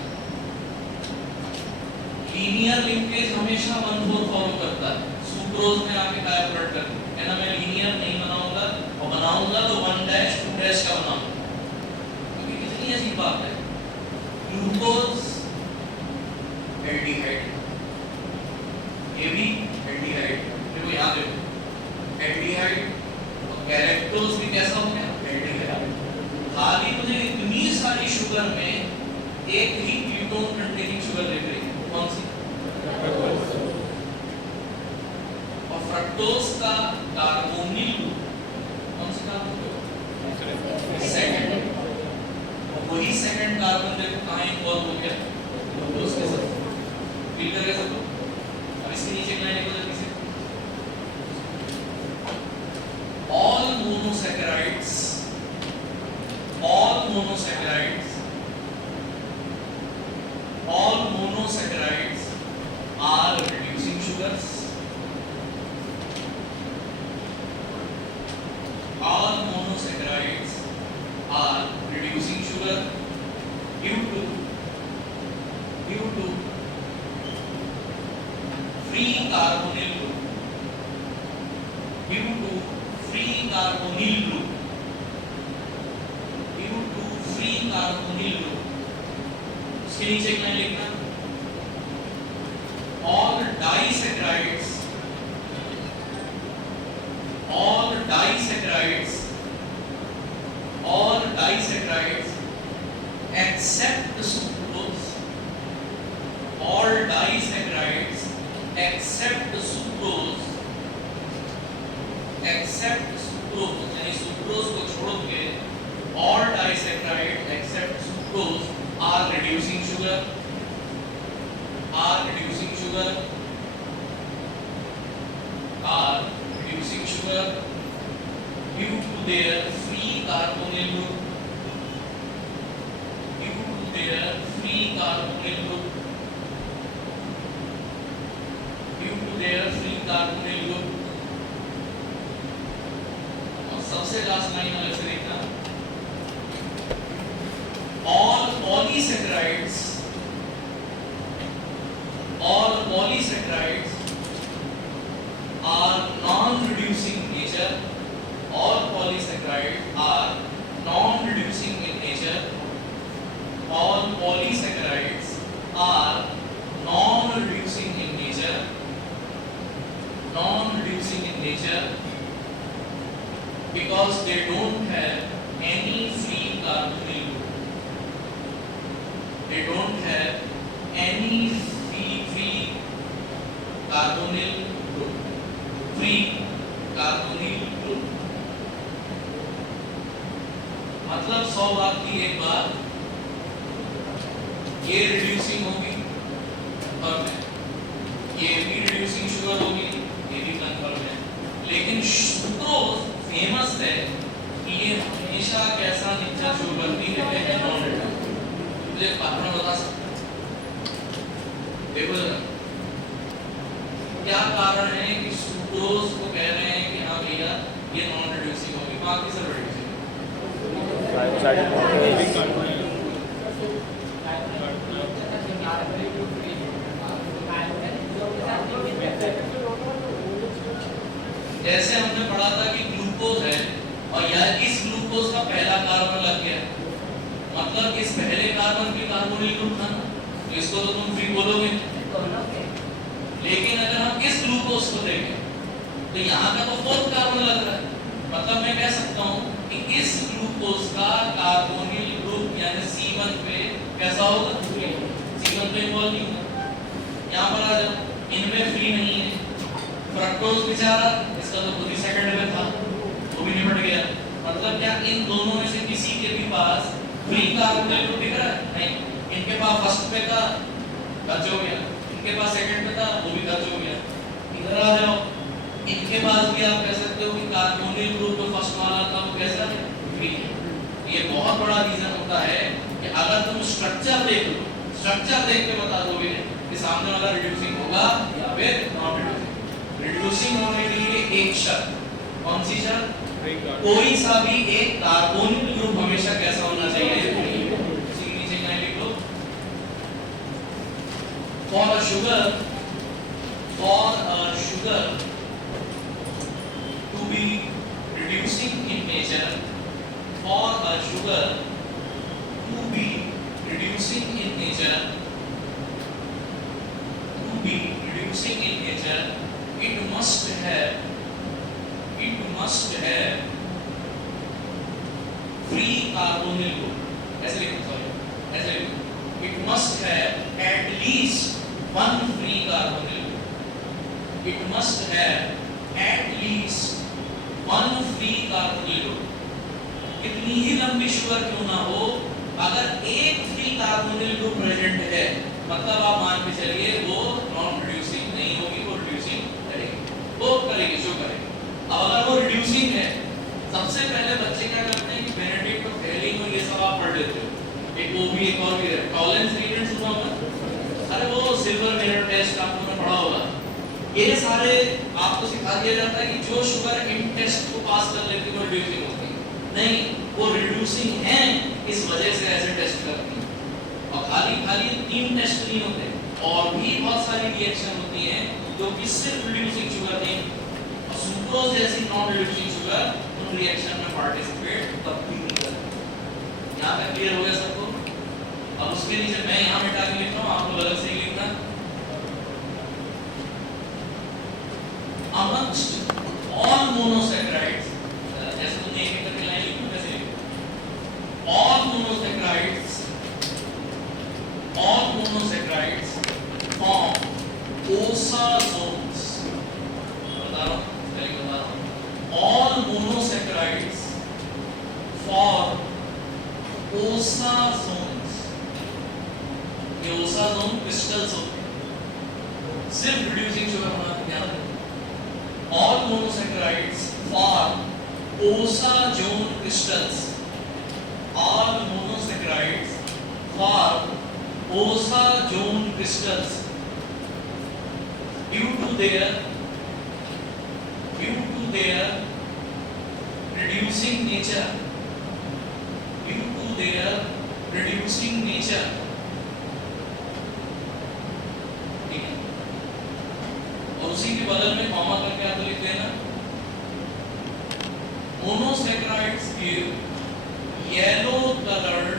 लीनियर लिंकेज हमेशा 1,4 फॉलो करता है, सुक्रोज में आके डायप्रोट कर है ना। मैं लीनियर नहीं बनाऊंगा और बनाऊंगा तो 1' 2' का बनाऊंगा, क्योंकि कितनी अजीब बात है। ग्लूकोज एल्डिहाइड, ये भी एल्डिहाइड, देखो यहाँ देखो एल्डिहाइड, और गैलेक्टोज भी कैसा हो गया? एल्डिहाइड। खाली मुझे इतनी सारी शुगर में एक ही कीटोन कंटेनिंग शुगर दिख रही है, कौन सी? और फ्रक्टोज का कार्बोनिल ग्रुप कौन सा कार्बन? सेकंड। और वही सेकंड कार्बन देखो कहाँ इन्वॉल्व हो गया? ग्लूकोज के साथ। फील कर रहे हो? अब इसके नीचे क्या लिखो जल्दी से। All monosaccharides are reducing sugars. All monosaccharides are reducing sugar due to free carbonyl group. Due to free carbonyl group. Due to free carbonyl group. इसके नीचे क्या लिखना? All disaccharides except sucrose, all disaccharides except sucrose यानी sucrose को छोड़ के all disaccharides except sucrose are reducing sugar due to their free carbonyl group. और सबसे लास्ट लाइन अलग से देखना, all polysaccharides because they don't have any free carbonyl group. They don't have any free carbonyl group. Free carbonyl group मतलब 100 बात की एक बात, ये रिड्यूसिंग होगी और ये भी रिड्यूसिंग शुगर होगी, ये भी कंफर्म है। लेकिन सुक्रोज फेमस है कि ये हमेशा कैसा नेचर शो करती है, नॉन रिड्यूसिंग। मुझे पार्टनर बता सकते? देखो जरा क्या कारण है कि सुक्रोज को कह रहे हैं कि हाँ भैया ये नॉन रिड्यूसिंग होगी, बाकी सब रिड्यूसिंग। जैसे हमने पढ़ा था कि ग्लूकोज है और यार इस ग्लूकोज का पहला कार्बन लग गया, मतलब इस पहले कार्बन के कार्बोनिल ग्रुप था ना, तो इसको तो तुम फ्री बोलोगे। लेकिन अगर हम इस ग्लूकोज को देखें तो यहाँ का तो फोर्थ कार्बन लग रहा है, मतलब मैं कह सकता हूँ कि इस ग्लूकोज का कार्बोनिल ग्रुप यानी C1 पे कैसा होगा, C1 पे इन्वॉल्व नहीं होगा। यहाँ पर आ जाओ, इनमें फ्री नहीं है। फ्रक्टोज बेचारा इसका तो खुद ही सेकंड में था, वो भी निपट गया। मतलब क्या इन दोनों में से किसी के भी पास फ्री कार्बोनिल ग्रुप दिख रहा है? नहीं। इनके पास फर्स्ट पे था, खर्च हो गया। इनके पास सेकंड पे था, वो भी खर्च हो गया। इधर आ जाओ, इनके पास भी आप कह सकते हो कि कार्बोनिल ग्रुप जो फर्स्ट वाला था वो कैसा है, फ्री है। ये बहुत बड़ा रीजन होता है कि अगर तुम स्ट्रक्चर देख लो, स्ट्रक्चर देख के बता दोगे कि सामने वाला रिड्यूसिंग होगा या फिर नॉन रिड्यूसिंग। रिड्यूसिंग होने के लिए एक शर्त, कौन सी शर्त? कोई सा भी एक कार्बोनिल ग्रुप हमेशा कैसा होना चाहिए, नीचे यहाँ लिख लो। For a sugar to be reducing in nature, for a sugar to be reducing in nature, it must have free carbonyl group। ऐसे लिखो, ऐसे लिखो, it must have at least one free carbonyl group। It must have at least one free carbonyl group। कितनी ही लंबी sugar क्यों ना हो, अगर एक फ्री कार्बोनिल ग्रुप प्रेजेंट है, मतलब आप मान के चलिए वो नॉन रिड्यूसिंग नहीं होगी, वो रिड्यूसिंग करेगी, वो करेगी, शो करेगी। अब अगर वो रिड्यूसिंग है, सबसे पहले बच्चे क्या करते हैं कि बेनेडिक्ट ऑफ हेलिंग और ये सब आप पढ़ लेते हो, एक वो भी एक और भी है टॉलरेंस ग्रेडिएंट, सुना होगा? अरे वो सिल्वर मिरर टेस्ट आपने पढ़ा होगा। ये सारे आपको सिखा दिया जाता है कि जो शुगर इन टेस्ट को पास कर लेती है वो रिड्यूसिंग होती है। नहीं, वो रिड्यूसिंग है इस वजह से ऐसे टेस्ट करती है। और खाली 3 टेस्ट नहीं होते, और भी बहुत सारी रिएक्शन होती हैं जो कि सिर्फ रिड्यूसिंग शुगर नहीं, और सुक्रोज जैसी नॉन रिड्यूसिंग शुगर उन रिएक्शन में पार्टिसिपेट तब भी नहीं करती। यहाँ तक क्लियर हो गया सबको? अब उसके नीचे मैं यहाँ मिटा के लिख रहा हूँ, आपको अलग से लिखना। Amongst all monosaccharides, जैसे तुमने एक करके लाइन लिखी वैसे लिखो। All monosaccharides form osazones। बता रहा हूँ, पहले बता रहा हूँ। All monosaccharides form osazones। ये ओसाजोन क्रिस्टल्स होते हैं, सिर्फ रिड्यूसिंग शुगर होना ध्यान रखना। All monosaccharides form osazone crystals। All monosaccharides form osazone crystals due to their reducing nature। Due to their reducing nature। और उसी के बगल में कॉमा करके आप लिख देना। Monosaccharides give yellow coloured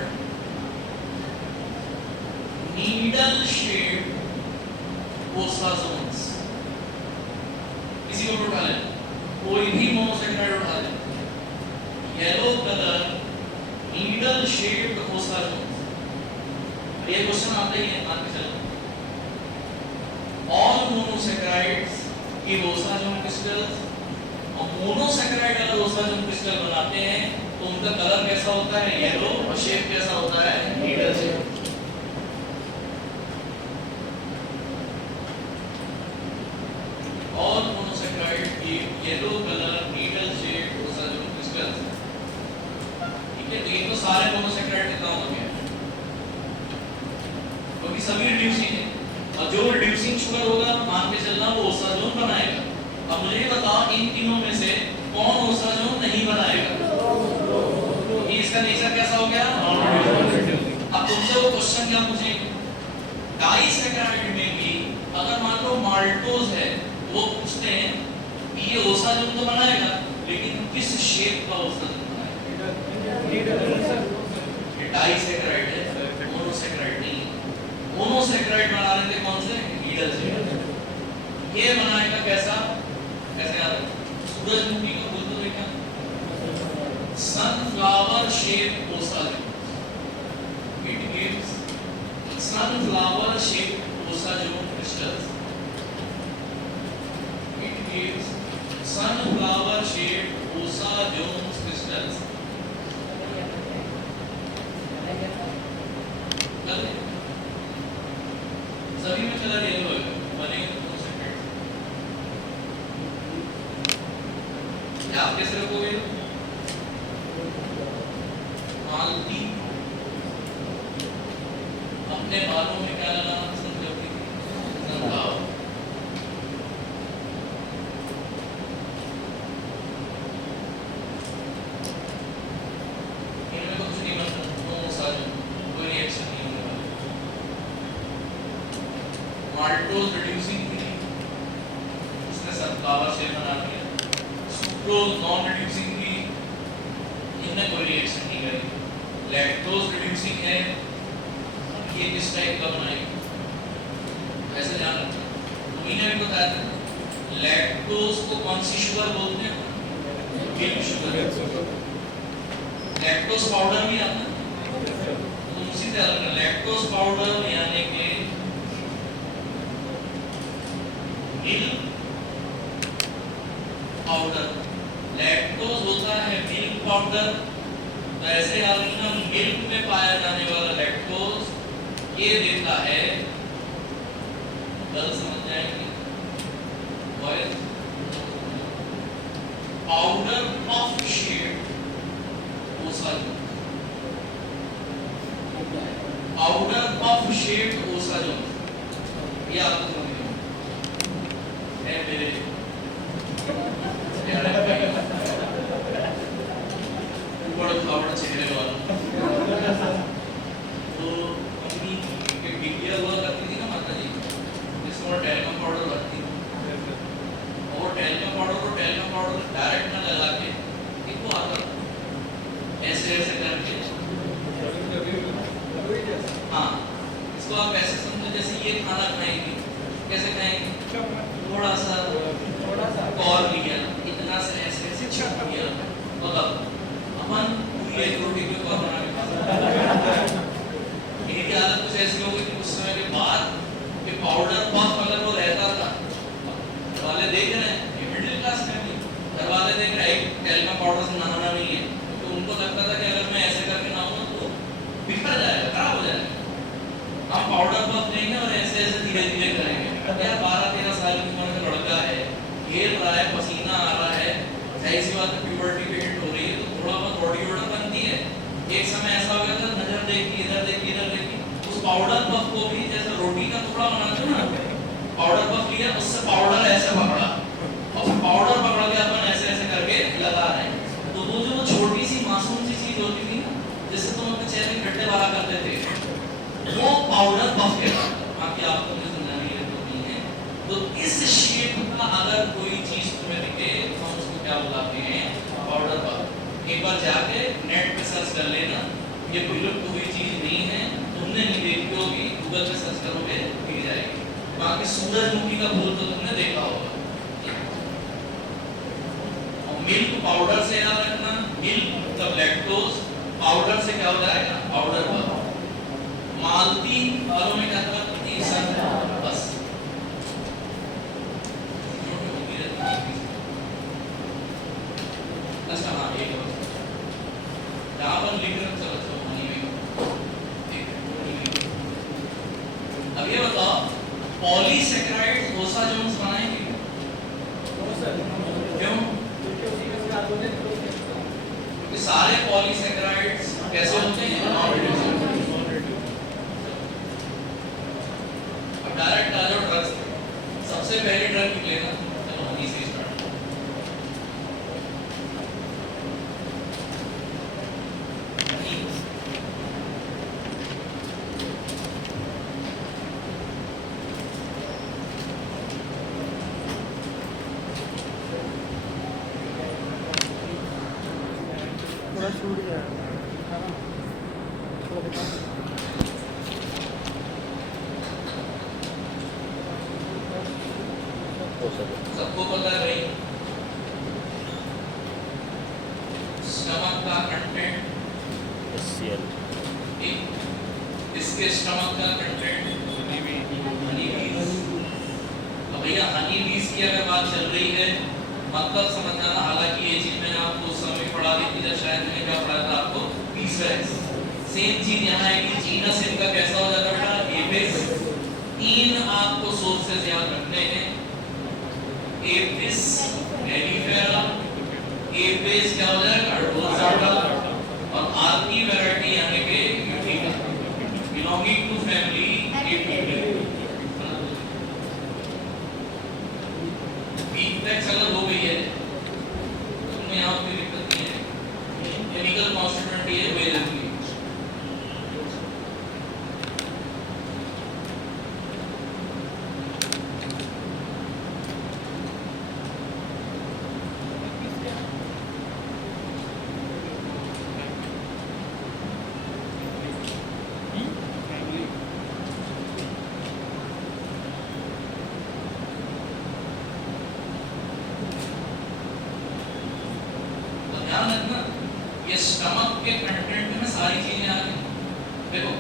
needle shaped ओसाजोन्स। किसी को उठा ले, कोई भी मोनोसैकेराइड उठा ले, शेप्ड ओसाजोन्स, ये क्वेश्चन आता ही है, मान के चलो all monosaccharides give osazone crystals, और मोनोसैकेराइड अगर ओसाजोन क्रिस्टल बनाते हैं तो उनका कलर कैसा होता है, येलो, और शेप कैसा होता है, needle shape. All monosaccharide give yellow colour needle shape osazone crystals. ठीक है, तो ये तो सारे मोनोसैकेराइड का काम हो गया, क्योंकि सभी रिड्यूसिंग है, और जो रिड्यूसिंग शुगर होगा मान के चलना वो ओसाजोन बनाएगा। अब मुझे ये बताओ इन तीनों में से कौन ओसाजोन नहीं बनाएगा, क्योंकि इसका नेचर कैसा हो गया, नॉन रिड्यूसिंग। अब तुमसे वो क्वेश्चन क्या पूछेंगे, डाइसैकेराइड में भी अगर मान लो माल्टोज है, वो पूछते हैं कि ये ओसाजोन तो बनाएगा लेकिन किस शेप का ओसाजोन बनाएगा, ये डाइसैकेराइड है, मोनोसैकेराइड नहीं। मोनोसैकेराइड बना रहे थे कौन से, नीडल शेप, ये बनाएगा कैसा, कैसे याद है, सूरजमुखी का फूल तो देखा, sunflower shape osazone, it gives sunflower shape osazone crystals, it gives sunflower shape osazone crystals. सभी में कलर येलो है, बनेंगे तो आप कैसे रखोगे, मालती अपने बालों में क्या लगाना पसंद करती थी, सनफ्लावर। इनमें कुछ नहीं बनता, कोई रिएक्शन नहीं होने वाला। माल्टोज रिड्यूसिंग थी, उसने सनफ्लावर शेप बना दिया। सुक्रोज नॉन रिड्यूसिंग थी, इनने कोई रिएक्शन नहीं करी। लैक्टोज रिड्यूसिंग है, ये किस टाइप का बनाएगी, ऐसे ध्यान रखना। तो मैंने भी बताया था लैक्टोज को कौन सी शुगर बोलते हैं, मिल्क शुगर। लैक्टोज पाउडर भी आता है, तो उसी तरह का लैक्टोज पाउडर यानी कि मिल्क पाउडर, लैक्टोज होता है मिल्क पाउडर। तो ऐसे याद रखना मिल्क में पाया जाने वाला लैक्टोज ये देता है, गल समझ जाएंगे, powder puff shape osazone, powder puff shape osazone, ये आपको समझ है मेरे प्यारे भाई, ऊपर खावड़ चेहरे वाला। तो अपनी एक बिटिया हुआ करती थी ना माता जी, जिसको टेल्कम पाउडर भरती थी, और टेल्कम पाउडर डायरेक्ट ना लगा के इनको आता ऐसे ऐसे करके, हाँ इसको आप ऐसे समझो जैसे ये खाना खाएंगे, कैसे खाएंगे, थोड़ा सा कॉर लिया, इतना से ऐसे ऐसे छक लिया, मतलब अपन पूरी एक रोटी को कॉर बना के खा सकते हैं। इनकी आदत कुछ ऐसी हो गई कि कुछ समय के बाद कि पाउडर पफ अगर वो रहता था, घर वाले देख रहे हैं, ये मिडिल क्लास फैमिली, घर वाले देख रहे हैं टेल्कम पाउडर से नहाना नहीं है, तो उनको लगता था कि अगर मैं ऐसे करके नहाऊंगा तो बिखर जाएगा, खराब हो जाएगा। हम पाउडर पफ लेंगे और ऐसे ऐसे धीरे धीरे करेंगे। यार 12-13 साल की उम्र का लड़का है, खेल रहा है, पसीना आ रहा है, सही सी बात है, प्यूबर्टी पे हिट हो रही है, तो थोड़ा बहुत बॉडी ऑर्डर बनती है। एक समय ऐसा हो गया था, नजर देखी, इधर देखी, इधर देखी, उस पाउडर पफ को भी जैसे रोटी का टुकड़ा बनाते हो ना, पाउडर पफ लिया, उससे पाउडर ऐसे पकड़ा, और फिर पाउडर पकड़ के अपन ऐसे ऐसे करके लगा रहे हैं। तो वो जो छोटी सी मासूम सी चीज होती थी ना, जिससे तुम अपने चेहरे में गड्ढे बाहर करते थे, वो पाउडर पफ कहलाता है। बाकी आपको मुझे समझाने की जरूरत नहीं है। तो इस शेप का अगर कोई चीज तुम्हें दिखे तो हम उसको क्या बुलाते हैं, पाउडर पफ। एक बार जाके नेट पे सर्च कर लेना, ये विलुप्त हुई चीज नहीं है, तुमने नहीं देखी होगी, गूगल पे सर्च करोगे मिल जाएगी। बाकी सूरजमुखी का फूल तो तुमने देखा होगा। और मिल्क पाउडर से याद रखना, मिल्क मतलब लैक्टोज, पाउडर से क्या हो जाएगा, पाउडर बन। मालती फलों में क्या था, बस अच्छा हाँ एक यहाँ पर लिख रहे चलो चलो हनी में। अब ये बताओ पॉलीसेकेराइड ओसाजोन्स बनाएंगे क्यों? क्योंकि सारे पॉलीसेकेराइड्स कैसे होते हैं, अब डायरेक्ट आ जाओ ड्रग्स। सबसे पहली ड्रग निकलेगा, चलो हनी से स्टार्ट। थोड़ा छूट गया सबको पता है भाई स्टमक का कंटेंट HCl इसके स्टमक का कंटेंट हनी बीज। अब भैया हनी बीज की अगर बात चल रही है मतलब समझ जाना, हालांकि ये चीज मैंने आपको उस समय पढ़ा दी थी जब शायद मैंने क्या पढ़ा था आपको, पीसवेक्स। सेम चीज यहाँ है कि जीनस इनका कैसा हो जाता है बेटा, एपिस। तीन आपको सोर्सेस याद रखने हैं, एपिस एलिफेरा, एपिस क्या हो जाएगा डोर्साटा, और आर्की वैरायटी यानी कि यूटिका बिलोंगिंग टू फैमिली एपिका। बीटैक्स अगर हो गई है तो यहाँ कोई दिक्कत नहीं है, केमिकल कॉन्स्टिट्यूएंट ये वे रहती है। ध्यान रखना ये स्टमक के कंटेंट में सारी चीजें आ गई। देखो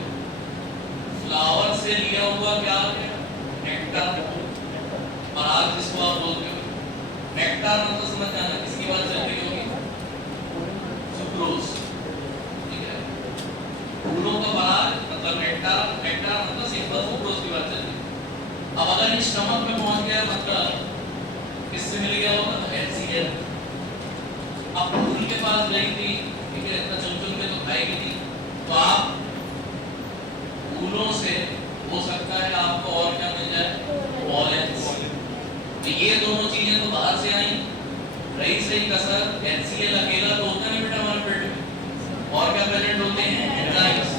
फ्लावर से लिया हुआ क्या आ गया, नेक्टर, पराग जिसको आप बोलते हो। नेक्टर मतलब समझ जाना किसकी बात चल रही होगी, सुक्रोज, ठीक है। फूलों का पराग मतलब नेक्टर, नेक्टर मतलब सिंपल सुक्रोज की बात चल रही है। अब अगर ये स्टमक में पहुंच गया मतलब किससे मिल गया होगा, HCl। अब फूल के पास गई थी, ठीक है, इतना चुन चुन के तो खाएगी थी, तो आप फूलों से हो सकता है आपको और क्या मिल जाए, पॉलेन्स। तो ये दोनों चीजें तो बाहर से आई, रही सही कसर। HCl अकेला तो होता नहीं बेटा हमारे पेट में, और क्या प्रेजेंट होते हैं, एंजाइम्स।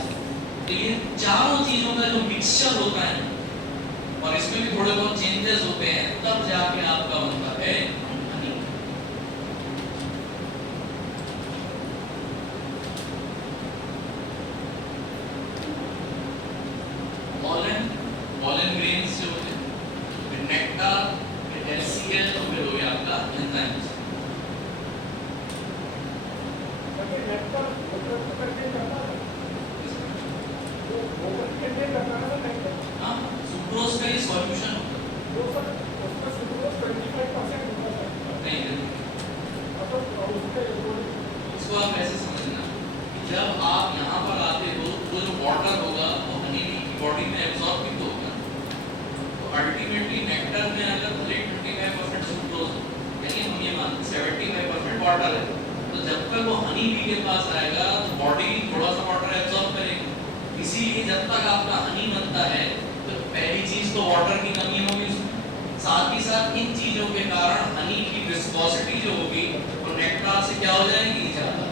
तो ये चारों चीजों का जो मिक्सचर होता है और इसमें भी थोड़े बहुत चेंजेस होते हैं, तब जाके आपका बनता है हनी। पॉलन ग्रेन्स जो होते हैं, फिर नेक्टर, फिर HCl, तो फिर हो गया आपका एंजाइम्स। हाँ, सुक्रोज का ही सॉल्यूशन होता है। नहीं इसको आप ऐसे समझना कि जब आप यहाँ पर आते हो तो जो वाटर होगा वो हनी की बॉडी में एब्जॉर्ब भी तो होगा, तो अल्टीमेटली नेक्टर में अगर भले 25% सुक्रोज यानी हम ये मानते 75% वाटर है, तो जब तक वो हनी बी के पास आएगा तो बॉडी थोड़ा सा वाटर एब्जॉर्ब करेगी। इसीलिए जब तक आपका हनी बनता है तो पहली चीज तो वाटर की कमी होगी उसमें, साथ ही साथ इन चीजों के कारण हनी की विस्कोसिटी जो होगी वो नेक्टर से क्या हो जाएगी, ज्यादा।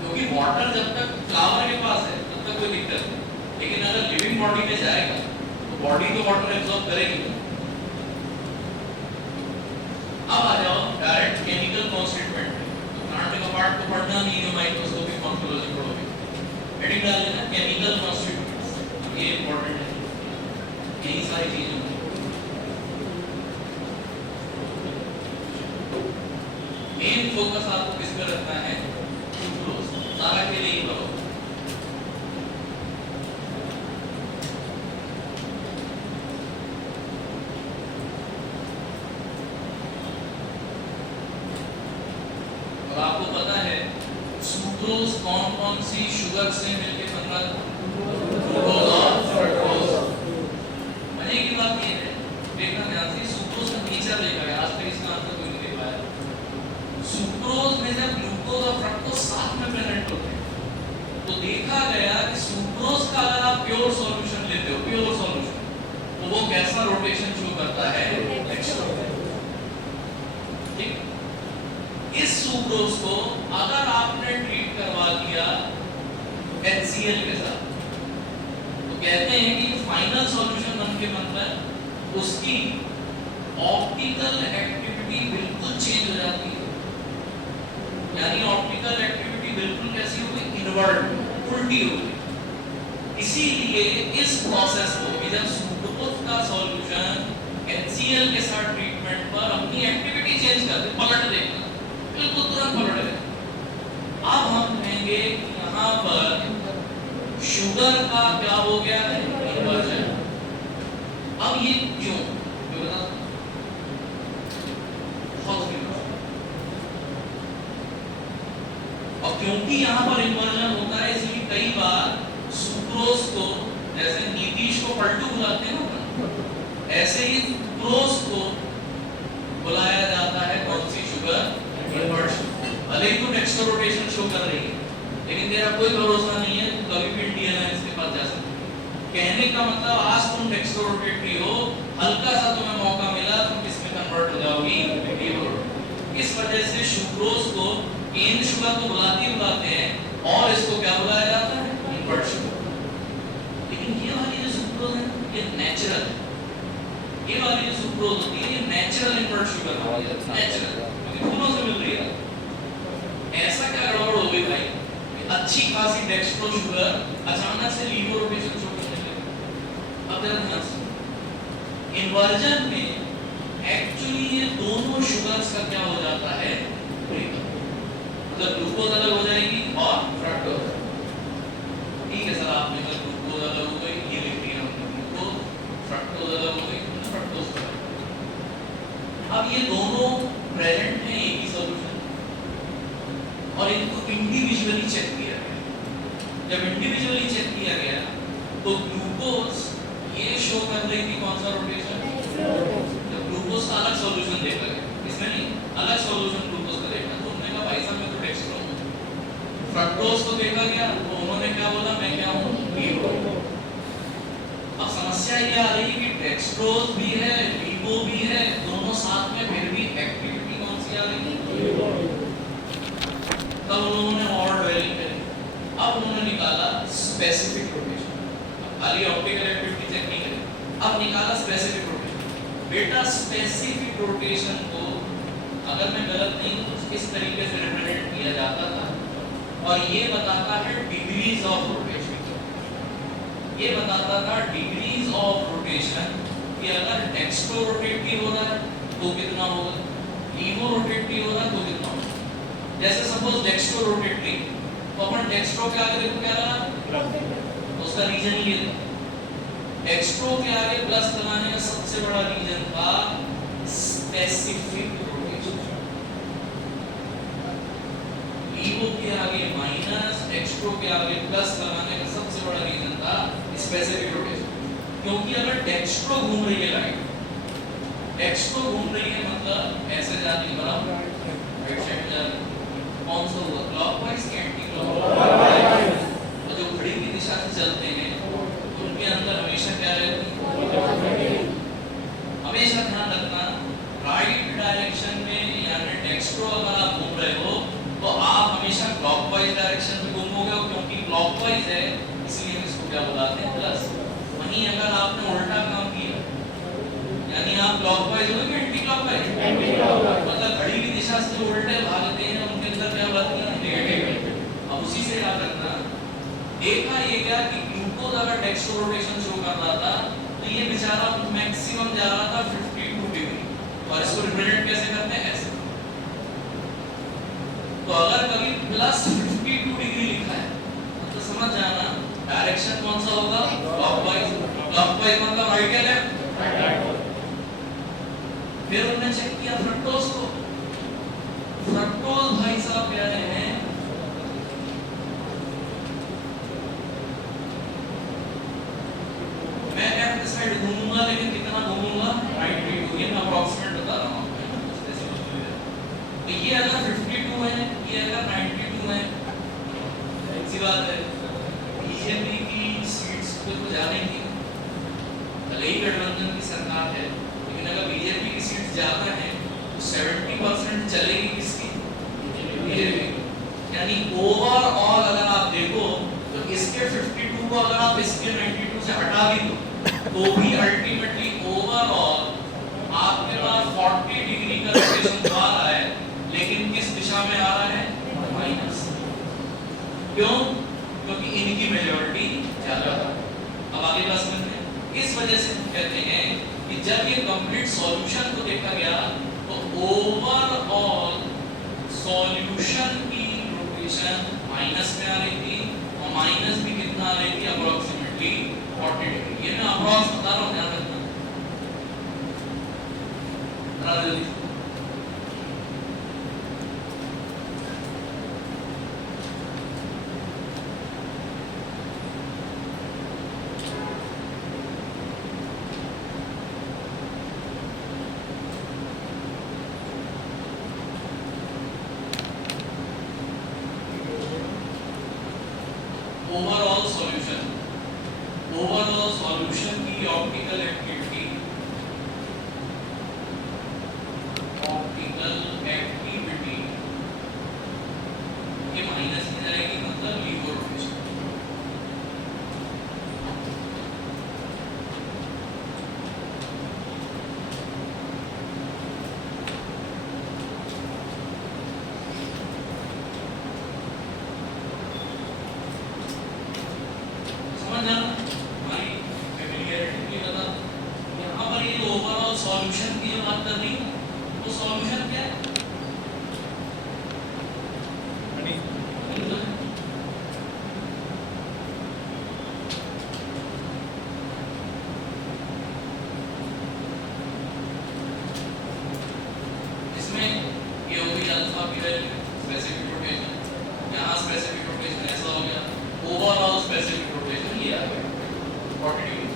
क्योंकि वाटर जब तक फ्लावर के पास है तब तक कोई दिक्कत नहीं, लेकिन अगर लिविंग बॉडी में जाएगा तो बॉडी तो वाटर एब्जॉर्ब करेगी। अब आ जाओ डायरेक्ट केमिकल कॉन्स्टिट्यूएंट। तो प्लांट का पार्ट तो पढ़ना नहीं है, माइक्रोस्कोपिक मॉर्फोलॉजी पढ़ोगे, हेडिंग डाल देना केमिकल कॉन्स्टिट्यूएंट्स, ये इंपॉर्टेंट है, यही सारी चीजें। मेन फोकस आपको किस पे रखना है, सारा अकेले ही करो। और आपको पता है सुक्रोज कौन कौन सी शुगर से मिलकर बन रहा है? ग्लूकोज और फ्रक्टोज। मजे की बात ये है, देखना ध्यान से, सुक्रोज का नेचर देखा है, आज तक इसका आंसर कोई नहीं दे पाया। सुक्रोज में जब ग्लूकोज और फ्रक्टोज साथ में प्रेजेंट होते हैं तो देखा गया कि सुक्रोज का अगर आप प्योर सॉल्यूशन लेते हो, प्योर सॉल्यूशन, तो वो कैसा रोटेशन शो करता है? ठीक। इस सुक्रोज को अगर आपने ट्रीट करवा दिया HCl के साथ तो कहते हैं कि फाइनल सॉल्यूशन बन के बनता है, उसकी ऑप्टिकल एक्टिविटी बिल्कुल चेंज हो जाती है। यानी ऑप्टिकल एक्टिविटी बिल्कुल कैसी होगी? इनवर्ट, उल्टी होगी। इसीलिए इस प्रोसेस को कि जब सुक्रोज का सॉल्यूशन HCl के साथ ट्रीटमेंट पर अपनी एक्टिविटी चेंज कर दे, पलट देगा, बिल्कुल तुरंत पलट देगा। अब हम कहेंगे कि यहाँ पर शुगर का क्या हो गया है? इन्वर्जन। अब ये क्यों? और क्योंकि यहाँ पर इन्वर्जन होता है इसलिए कई बार सुक्रोज को, जैसे नीतीश को पलटू बुलाते हैं ना, ऐसे ही सुक्रोज को बुलाया जाता है कौन सी शुगर? इन्वर्जन। भले ही तो डेक्स्ट्रो रोटेशन शो कर रही है लेकिन तेरा कोई भरोसा नहीं है, तू कभी भी DNS के पास जा सकती है। कहने का मतलब आज तुम डेक्स्ट्रो रोटेटरी हो, हल्का सा तुम्हें मौका मिला, तुम किसमें कन्वर्ट हो जाओगी? इस वजह से सुक्रोज को केंद्र शुगर तो बुलाते हैं और इसको क्या बुलाया जाता है? Invert sugar. लेकिन ये वाली जो सुक्रोज है ये नेचुरल है। ये वाली जो सुक्रोज होती है ये नेचुरल इन्वर्ट शुगर होती है, नेचुरल, क्योंकि दोनों से मिल रही है। ऐसा क्या गड़बड़ हो गई भाई, अच्छी खासी डेक्स्ट्रो शुगर अचानक से लीवर रोटेशन शो करने लगी। अब जरा ध्यान से, इन्वर्जन में एक्चुअली ये दोनों शुगर्स का क्या हो जाता है? ब्रेकअप। मतलब ग्लूकोज अलग हो जाएगी और फ्रक्टोज। ठीक है सर, आपने कहा ग्लूकोज अलग हो गई, ये लिख दिया हमने, ग्लूकोज, फ्रक्टोज अलग हो गई, फ्रक्टोज अलग। अब ये दोनों प्रेजेंट हैं एक ही सॉल्यूशन और इनको इंडिविजुअली चेक किया गया। जब इंडिविजुअली चेक किया गया तो ग्लूकोज ये शो कर रही थी कौन सा रोटेशन? जब ग्लूकोज का अलग सॉल्यूशन देखा गया, इसमें नहीं, अलग सॉल्यूशन ग्लूकोज का देखा तो उन्होंने कहा भाई साहब मैं तो डेक्स्ट्रो हूं। फ्रक्टोज को देखा गया तो उन्होंने क्या बोला? मैं क्या हूं? लीवो। अब समस्या ये आ रही है कि डेक्स्ट्रोज भी है, लीवो भी है, दोनों साथ में, फिर भी एक्टिविटी कौन सी आ रही है? तब उन्होंने और ड्वेलिंग करी। अब उन्होंने निकाला स्पेसिफिक रोटेशन। खाली ऑप्टिकल एक्टिविटी चेक नहीं करी, अब निकाला स्पेसिफिक रोटेशन। बेटा स्पेसिफिक रोटेशन को अगर मैं गलत नहीं हूं तो इस तरीके से रिप्रेजेंट किया जाता था और ये बताता है डिग्रीज ऑफ रोटेशन। ये बताता था डिग्रीज ऑफ रोटेशन कि अगर डेक्स्ट्रो रोटेटरी हो रहा है तो कितना होगा, लीवो रोटेटरी हो रहा है तो कितना होगा। जैसे सपोज डेक्स्ट्रो रोटेटरी तो अपन डेक्स्ट्रो के आगे देखो क्या लगा, तो उसका रीजन ये था। डेक्स्ट्रो के आगे प्लस लगाने का सबसे बड़ा रीजन था स्पेसिफिक रोटेशन। लीवो के आगे माइनस, डेक्स्ट्रो के आगे प्लस लगाने का सबसे बड़ा रीजन था स्पेसिफिक रोटेशन। क्योंकि अगर डेक्स्ट्रो घूम रही है लाइट, डेक्स्ट्रो घूम रही है मतलब ऐसे जाने के बराबर राइट साइड जा रही है, कौन सा होगा? क्लॉकवाइज के एंटी क्लॉकवाइज। तो जो घड़ी की दिशा से चलते हैं तो उनके अंदर हमेशा क्या रहती है? हमेशा ध्यान रखना राइट डायरेक्शन में, यानी डेक्स्ट्रो अगर आप घूम रहे हो तो आप हमेशा क्लॉकवाइज डायरेक्शन में घूमोगे, क्योंकि क्लॉकवाइज है इसलिए हम इसको क्या बुलाते हैं? प्लस। वहीं अगर आपने उल्टा काम किया यानी आप क्लॉकवाइज हो कि एंटी क्लॉकवाइज? Anti clockwise. मतलब घड़ी की दिशा से जो उल्टे भागते हैं उनके अंदर क्या बात है? नेगेटिव। अब उसी से याद रखना, देखा ये क्या कि ग्लूकोज अगर डेक्स्ट्रो रोटेशन शो कर रहा था तो ये बेचारा मैक्सिमम जा रहा था 52 डिग्री और इसको रिप्रेजेंट कैसे करते हैं? ऐसे। तो अगर कभी प्लस 52 डिग्री डायरेक्शन कौन सा होगा? क्लॉकवाइज। क्लॉकवाइज मतलब राइट या लेफ्ट? फिर उन्होंने चेक किया फ्रक्टोज को। फ्रक्टोज भाई साहब कह रहे हैं मैं लेफ्ट साइड घूमूंगा, लेकिन कितना घूमूंगा? Right to you. ये मैं अप्रोक्सीमेट बता रहा हूं आपको। तो ये अगर 52 है, ये अगर 92 है, ऐसी बात है। बीजेपी की सीट्स पे तो जानेंगी, भले ही गठबंधन की सरकार है, लेकिन अगर बीजेपी की सीट्स ज्यादा है तो 70% चलेगी किसकी? बीजेपी। यानी ओवरऑल अगर आप देखो तो इसके 52 को अगर आप इसके 92 से हटा भी दो तो भी अल्टीमेटली ओवरऑल आपके पास 40 डिग्री का रोटेशन आ रहा है, लेकिन किस दिशा में आ रहा है? माइनस। क्यों? क्योंकि इनकी मेजॉरिटी ज्यादा है। अब आगे बात समझते हैं। इस वजह से हम कहते हैं कि जब ये कंप्लीट सॉल्यूशन को देखा गया तो ओवरऑल सॉल्यूशन की रोटेशन माइनस में आ रही थी, और माइनस भी कितना आ रही थी? Approximately 40 degree. ये मैं अप्रोक्स बता रहा हूं, ध्यान रखना। ओवरऑल सॉल्यूशन की ऑप्टिकल एक्टिविटी ये माइनस में जाएगी, मतलब लीवर रोटेशन। समझ जाना हमारी फेमिलियरिटी की बता। यहाँ पर ये ओवरऑल सॉल्यूशन की जो बात कर रही है, वो सॉल्यूशन क्या है? इसमें ये हो गई अल्फा की वैल्यू, स्पेसिफिक रोटेशन। यहाँ स्पेसिफिक रोटेशन ऐसा हो गया, ओवरऑल स्पेसिफिक रोटेशन ये आ गया 40 डिग्री।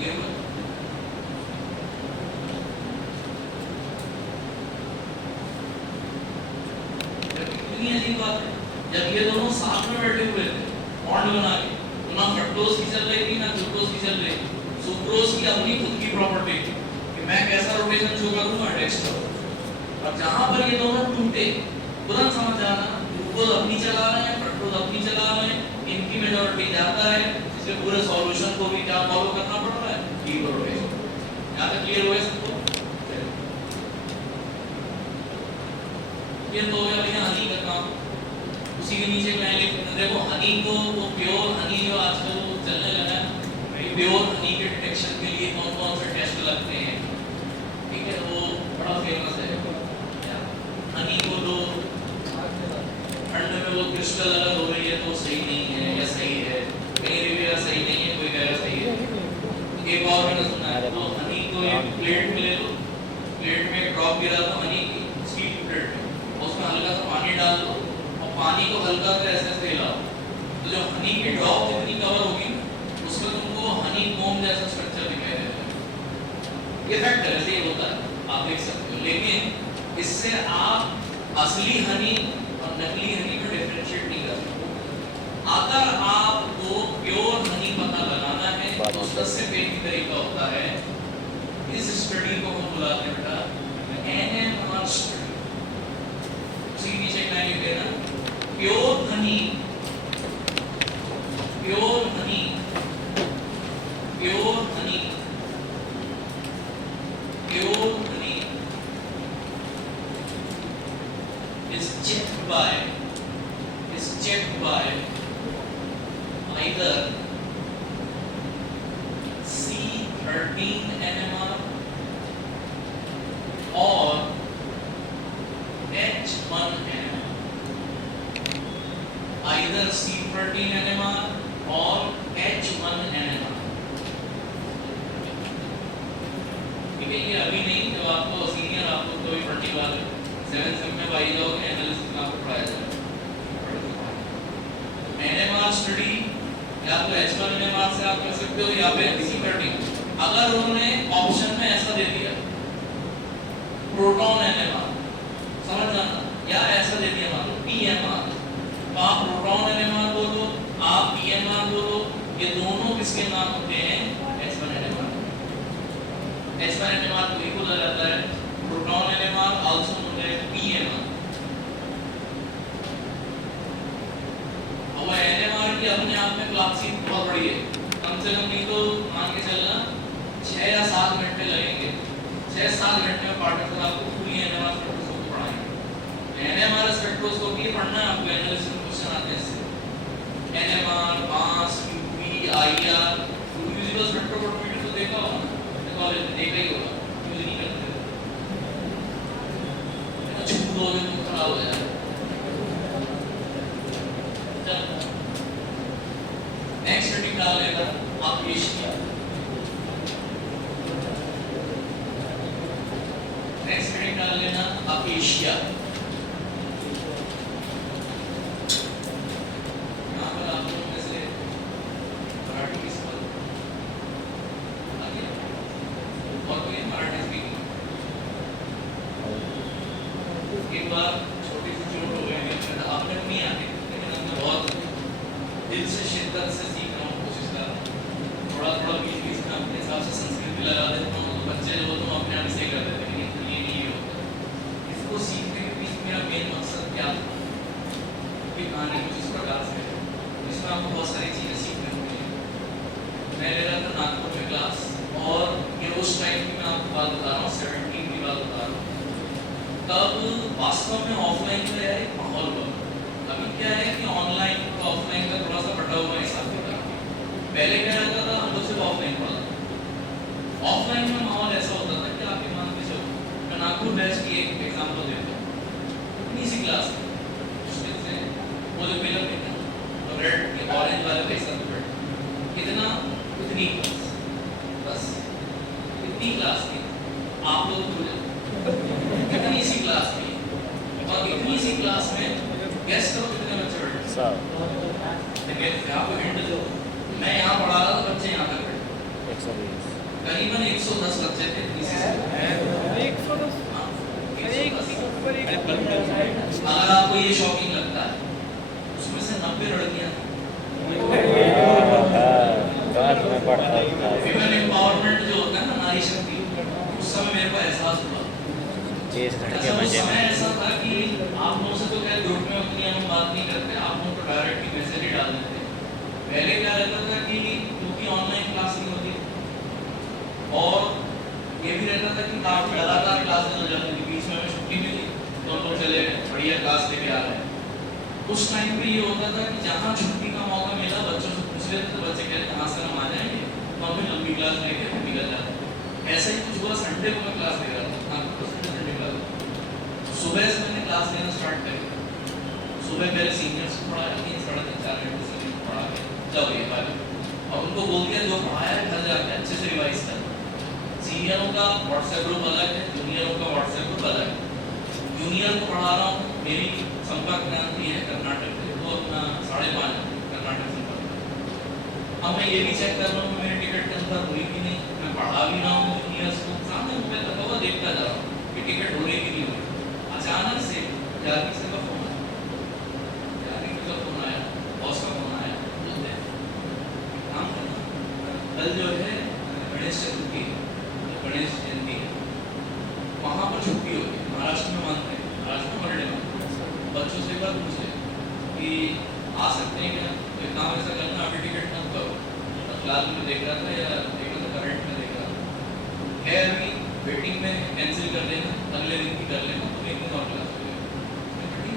ये कितनी अजीब बात है, जब ये दोनों साथ में बैठे हुए थे बॉन्ड बना के, तो ना फ्रक्टोज की चल रही थी ना ग्लूकोज की चल रही थी। सुक्रोज की अपनी खुद की प्रॉपर्टी थी कि मैं कैसा रोटेशन शो करूंगा, डेक्स्ट्रो। और जहां पर ये दोनों टूटे, तुरंत समझ जाना ग्लूकोज अपनी चला रहे हैं, फ्रक्टोज अपनी चला रहे हैं, इनकी मेजॉरिटी ज्यादा है, इसलिए पूरे सॉल्यूशन को भी क्या फॉलो करना पड़ रहा है? Lever rotation. यहां तक क्लियर हो गया सबको? ये तो हो गया भैया हनी का काम। उसी के नीचे मैं लिख देखो हनी को, वो प्योर हनी जो आजकल चलने लगा है, भाई प्योर हनी के डिटेक्शन के लिए कौन कौन से टेस्ट लगते हैं, ठीक है, वो बड़ा फेमस है। हनी को तो ठंड में वो क्रिस्टल अलग हो रही है तो सही नहीं है, या सही है, कहीं भी सही नहीं है, कोई कहेगा सही है। एक और मैंने सुना है, तो हनी को एक प्लेट में ले लो, प्लेट में ड्रॉप गिरा दो हनी की, स्टील प्लेट में, उसमें हल्का सा पानी डाल दो और पानी को हल्का सा ऐसे ऐसे हिलाओ, तो जो हनी की ड्रॉप जितनी कवर होगी उसमें तुमको हनी कोम जैसा स्ट्रक्चर दिखाई देगा। ये फैक्ट है, वैसे ये होता है, आप देख सकते हो। लेकिन इससे आप असली हनी और नकली हनी को डिफरेंशिएट नहीं कर सकते। अगर आपको प्योर हनी पता लगाना है तो उसका सिर्फ एक ही तरीका होता है, इस स्टडी को हम बुलाते हैं बेटा एनएमआर स्टडी। उसी के नीचे एक लाइन लिख देना, pure Honey, pure Honey, pure Honey, pure Honey is checked by either C30 C13 NMR और H1 NMR, either C13 NMR और H1 NMR। ठीक है, ये अभी नहीं, जब आपको सीनियर आपको कोई पर्टिकुलर 7th सेम में पाई जाओगे एनालिसिस में आपको पढ़ाया जाएगा। NMR स्टडी या तो H1 NMR से आप कर सकते हो या फिर C13। अगर उन्होंने ऑप्शन में ऐसा दे दिया प्रोटॉन NMR, समझ जाना, या ऐसा दे दिया मान लो PMR, तो आप प्रोटॉन NMR बोलो, आप PMR बोलो, ये दोनों किसके नाम होते हैं? H1 NMR। H1 NMR को ही बोला जाता है proton NMR, also known as PMR। और NMR की अपने आप में क्लासिक बहुत बड़ी है, कम से कम नहीं तो मान के चलना 6 या 7 घंटे लगेंगे। 6-7 घंटे में पार्टिकल आपको पूरी NMR स्पेक्ट्रोस्कोपी पढ़ाएंगे। NMR स्पेक्ट्रोस्कोपी पढ़ना है आपको, एनालिसिस में क्वेश्चन आते हैं इससे। NMR, मास, UV, IR, यूजुअल स्पेक्ट्रोफोटोमीटर तो देखा होगा ना, कॉलेज में देखा ही होगा, यूज नहीं करते हो, छू दोगे तो खराब हो जाएगा। नेक्स्ट हेडिंग डाल लेगा आप एशिया। नेक्स्ट हेडिंग डाल लेना आप एशिया। यहाँ पर आप लोगों में से मराठी की समझ आगे और कोई मराठी स्पीकिंग। एक बार छोटी सी चोट हो गई, आपने नहीं आती, लेकिन हमने बहुत दिल से शिद्दत से सीखने की कोशिश कर रहा हूँ। थोड़ा थोड़ा बीच बीच में अपने हिसाब से संस्कृत भी लगा देता हूँ, तो बच्चे जो होते हैं अपने आप से कर देते हैं, लेकिन ये नहीं होता। इसको सीखने के बीच मेरा मेन मकसद क्या था कि कहानी कुछ इस प्रकार से है, इसमें आपको बहुत सारी चीज़ें सीखने को मिली। मैं ले रहा था नागपुर में क्लास, और ये उस टाइम की मैं आपको बात बता रहा हूँ, 17 की बात बता रहा हूँ। तब वास्तव में ऑफलाइन का एक माहौल हुआ। अभी क्या है कि ऑनलाइन और ऑफलाइन का थोड़ा सा बटा हुआ हिसाब किताब। पहले क्या रहता था, हम लोग सिर्फ ऑफलाइन पढ़ा। ऑफलाइन में माहौल ऐसा होता था कि आप ये मान के चलो, मैं नागपुर बैच की एक एग्जांपल देता हूँ। इतनी सी क्लास में मुश्किल से वो जो पिलर थे ना, तो रेड के ऑरेंज वाले पे सब रेड कितना, इतनी क्लास, बस इतनी क्लास थी। आप लोग इतनी सी क्लास थी, और इतनी सी क्लास में गेस करो कितने बच्चे बैठे? सब। आपको हिंट दो, मैं यहाँ पढ़ा रहा था, बच्चे यहाँ तक बैठे 120, करीबन 110 बच्चे थे। 110। अगर आपको ये शॉकिंग लगता है, उसमें से 90 लड़कियाँ थी। विमेन एम्पावरमेंट जो होता है ना, नारी शक्ति, उस समय मेरे को एहसास हुआ। समय ऐसा था कि आप लोगों से तो क्या ग्रुप में उतनी हम बात नहीं करते, आप लोगों को डायरेक्टली मैसेज ही डाल देते। पहले क्या रहता था कि क्योंकि ऑनलाइन क्लास नहीं होती, और ये भी रहता था कि काफी लगातार क्लासेस हो जाती थी, बीच में छुट्टी मिली तो हम लोग चले गए, बढ़िया क्लास लेके आ रहे हैं। उस टाइम पे ये होता था कि जहाँ छुट्टी का मौका मिला बच्चों से पूछ लेते, तो बच्चे कहते कहाँ से हम आ जाएंगे, तो हम लंबी क्लास लेके निकल जाते। ऐसा ही कुछ हुआ, संडे को मैं क्लास ले रहा था, सुबह से मैंने क्लास लेना स्टार्ट करी। सुबह मेरे सीनियर्स को पढ़ाया, 3-4 घंटे से पढ़ा के जब ये बात, और उनको बोल दिया जो पढ़ाया है घर जाके अच्छे से रिवाइज कर। सीनियरों का व्हाट्सएप ग्रुप अलग है, जूनियरों का व्हाट्सएप ग्रुप अलग है। जूनियर को पढ़ा रहा हूँ, मेरी संपर्क क्रांति है कर्नाटक से, वो अपना 5.5 कर्नाटक संपर्क। अब मैं ये भी चेक कर रहा हूँ मेरी टिकट कंफर्म हुई कि नहीं, मैं पढ़ा भी रहा हूँ जूनियर्स को, सामने मोबाइल रखा हुआ देखता जा रहा हूँ कि टिकट हो रही कि नहीं हो रही। अचानक से जारी से का फोन आया, जारी का फोन आया, बॉस का फोन आया, बोलते काम करना, कल जो है गणेश चतुर्थी, गणेश जयंती है, वहाँ पर छुट्टी होगी। महाराष्ट्र में मानते हैं, महाराष्ट्र में हॉलिडे मानते हैं। बच्चों से एक बार पूछ ले कि आ सकते हैं क्या, तो काम ऐसा करना, अभी टिकट मत करो। फिलहाल में देख रहा था, या देख रहा था करंट में देख रहा था, है अभी वेटिंग में, कैंसिल कर देना, अगले दिन की कर लेना, तो एक दिन और क्लास हो जाएगी।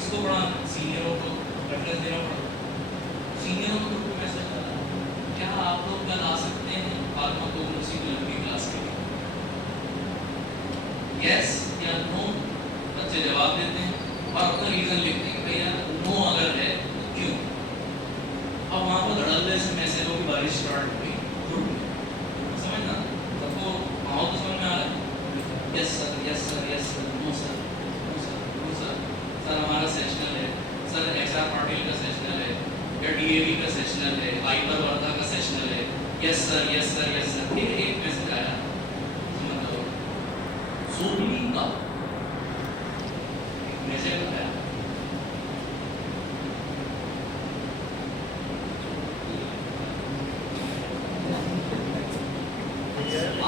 इसको पढ़ाना, सीनियरों को रेफरेंस देना पड़ा। सीनियरों को मैसेज आया, क्या आप लोग कल आ सकते हैं फार्माकोग्नोसी नेशनल की क्लास के लिए? यस या नो बच्चे जवाब देते हैं और अपना रीजन लिखते हैं कि भैया नो अगर है तो क्यों। अब वहाँ पर धड़ल्ले से मैसेजों की बारिश स्टार्ट हो गई, समझना सबको माहौल तो समझ में आ रहा है। Yes sir, yes sir, yes sir, no sir, no sir, no sir, sir हमारा सेशनल है, सर एक्सआर पाटिल का सेशनल है या डीएवी का सेशनल है, हाइपर वर्धा का सेशनल है, yes sir, yes sir, yes sir. फिर एक मैसेज आया, समझ लो सोबली का मैसेज आया,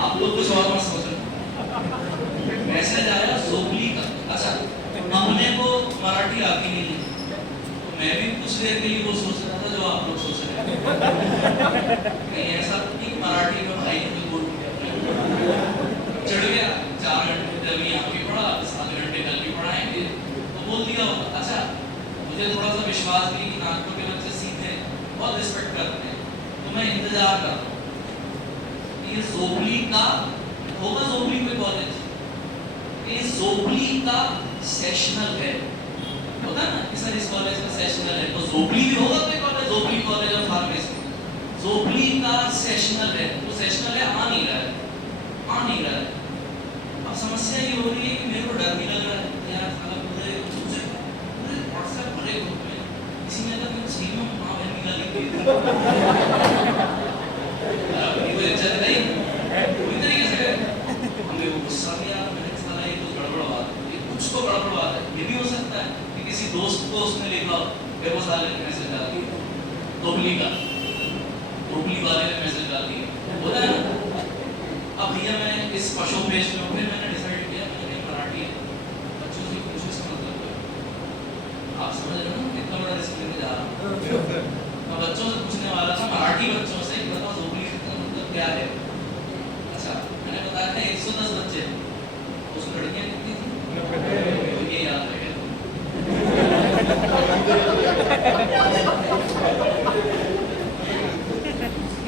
आप लोग कुछ और मत सोचो। मैसेज आया सोबली का। अच्छा, हमने को मराठी आती नहीं है तो मैं भी कुछ देर के लिए वो सोच रहा था जो आप लोग सोच रहे हैं। नहीं ऐसा कि मराठी में भाई को बोल दिया, चढ़ गया 4 घंटे अभी यहाँ भी पढ़ा, 7 घंटे कल भी पढ़ाएंगे तो बोल दिया होगा। अच्छा, मुझे थोड़ा सा विश्वास भी कि नागपुर के बच्चे सीधे बहुत रिस्पेक्ट करते हैं तो मैं इंतजार कर रहा हूँ ये जोबली का होगा, जोबली कोई कॉलेज, ये जोबली का सेशनल है, होता है ना कि सर इस कॉलेज का सेशनल है तो जोबली भी होगा कोई कॉलेज, जोबली कॉलेज ऑफ फार्मेसी, जोबली का सेशनल है तो सेशनल है, आ नहीं रहा है, आ नहीं रहा है। अब समस्या ये हो रही है कि मेरे को डर भी लग रहा है यार, साला पूरे व्हाट्सएप भरे ग्रुप में किसी ने तो सही में माँ बहन मिला लिख दिया इज्जत नहीं पूरी तरीके से हमें वो गुस्सा भी आया, मैंने साला ये तो गड़बड़ बात है, ये कुछ तो गड़बड़ बात है। ये भी हो सकता है कि किसी दोस्त को उसने लिखा फिर वो साले ने मैसेज डाल दिया, दोबली का, दोबली वाले ने मैसेज डाल दिया, बोला है ना। अब भैया मैं इस पशु पेश में फिर मैंने डिसाइड किया, मैंने मराठी है बच्चों से पूछो इसका मतलब क्या, आप समझ रहे हो ना कितना बड़ा रिस्क लेके जा रहा हूँ। मैं बच्चों से पूछने वाला था, मराठी बच्चों से, बताओ दोबली क्या है। अच्छा, मैंने बताया था 110 बच्चे, उसमें लड़कियां कितनी थी? तो ये याद रहे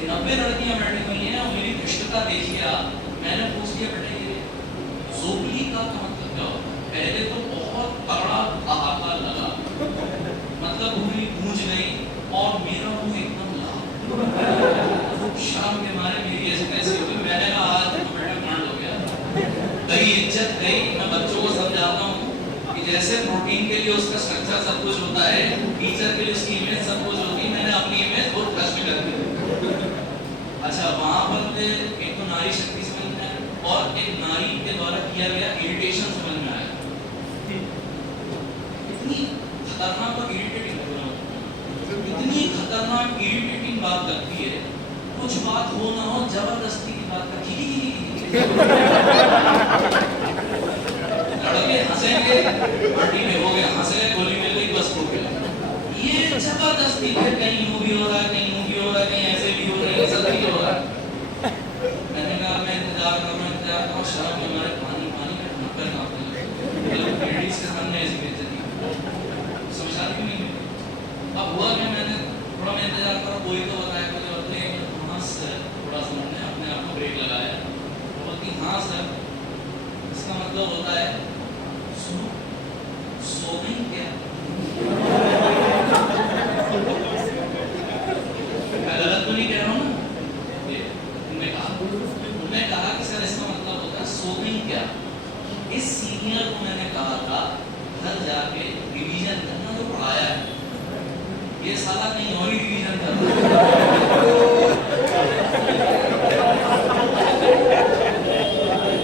90 लड़कियां बैठी हुई हैं और मेरी धृष्टता देखिए आप। मैंने पूछ लिया बेटा ये जोबली का मतलब क्या होता है? पहले तो बहुत तगड़ा हाहाकार लगा, मतलब पूरी गूंज गई और मेरा मुंह एकदम लाल, शाम के मारे मेरी ऐसी कैसी हो गई। मैंने कहा आज तो बेटा कांड हो गया, गई इज्जत गई। मैं बच्चों को समझाता हूँ कि जैसे प्रोटीन के लिए उसका स्ट्रक्चर सब कुछ होता है, टीचर के लिए उसकी इमेज सब कुछ होती है, मैंने अपनी इमेज बहुत कष्ट कर दी। अच्छा, वहाँ पर मुझे एक तो नारी शक्ति समझ में आया और एक नारी के द्वारा किया गया इरिटेशन समझ में आया। इतनी खतरनाक और इरिटेटिंग, इतनी खतरनाक इरिटेटिंग बात लगती है, कुछ बात हो ना हो जबरदस्ती की बात कर, लड़के हंसेंगे, पार्टी में हो गया, हंसे गोली मिल गई, बस हो गया। ये जबरदस्ती है, कहीं यूं भी हो रहा है, कहीं यूं भी हो रहा है, कहीं ऐसे भी हो रहा है, ऐसा भी हो रहा है। मैंने कहा मैं इंतजार कर रहा हूँ, शराब में हमारे पानी पानी का ढक्कन कांपने लगे, लेडीज के सामने ऐसी बेइज्जती समझा भी नहीं। अब हुआ क्या, मैंने थोड़ा मैं इंतजार करा, कोई तो बताया मुझे, अपने हाँ सर, थोड़ा सा मैंने अपने आप को ब्रेक लगाया, बोलती हाँ सर, इसका मतलब होता है सुनो, सो गई क्या? मैं गलत तो नहीं कह रहा हूँ ना? उन्होंने कहा कि सर इसका मतलब होता है सो गई क्या? इस सीनियर को मैंने कहा था घर जाके रिवीजन करना जो पढ़ाया है, ये साला कहीं और ही रिवीजन कर रहा है।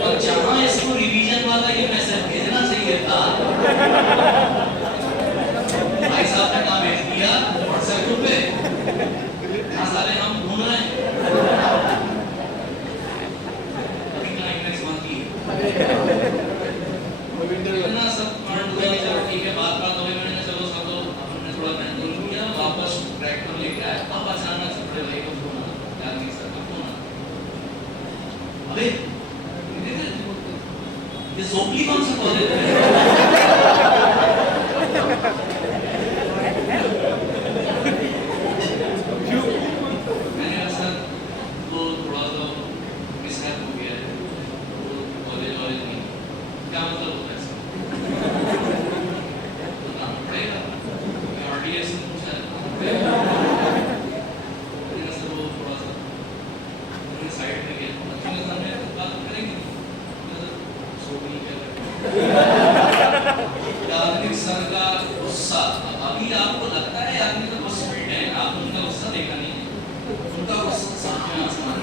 और जहां इसको रिवीजन वाला ये मैसेज भेजना चाहिए था, भाई साहब ने कहा भेज दिया व्हाट्सएप ग्रुप पे, हाँ साले हम ढूंढ रहे हैं, अभी क्लाइमेक्स बाकी है। इतना सब कांड हुआ, चलो ठीक है, बात हो गई, मैंने चलो सब लोग हमने थोड़ा महसूस किया, वापस ट्रैक्टर लेके आया, अब अचानक से बड़े भाई को फोन आया, यार नहीं सर का फोन आया, अबे ये सोपली कौन सा कॉलेज है? मैंने सर तो थोड़ा सा साइड में गया, बच्चों के सामने बात करेंगे सो नहीं कर राजनीतिक सर का गुस्सा। अभी आपको लगता है आदमी का गुस्सा है, आप उनका गुस्सा देखा नहीं है, उनका गुस्सा सामने आसमान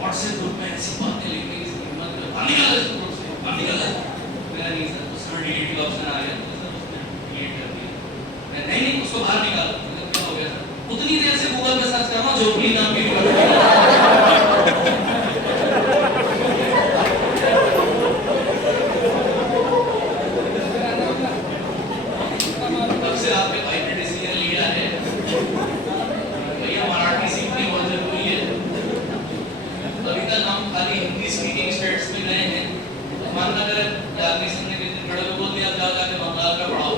व्हाट्सएप ग्रुप में ऐसी बातें लिखने की हिम्मत कर पानी का मेरा नहीं सर उसमें डिलीट का ऑप्शन आ गया तो सर उसने डिलीट कर दिया। नहीं उसको बाहर निकालो, मतलब क्या हो गया सर, उतनी देर से गूगल पे सर्च करना जोपड़ी नाम की तब से आपके भाई ने डिसीजन लिया है भैया मराठी सीखनी बहुत जरूरी है। अभी तक हम खाली हिंदी स्पीकिंग स्टेट्स में गए हैं, मानना अगर जागनी सिंह ने किसी बड़े को बोल दिया जाओ जाके बंगाल का पढ़ाओ,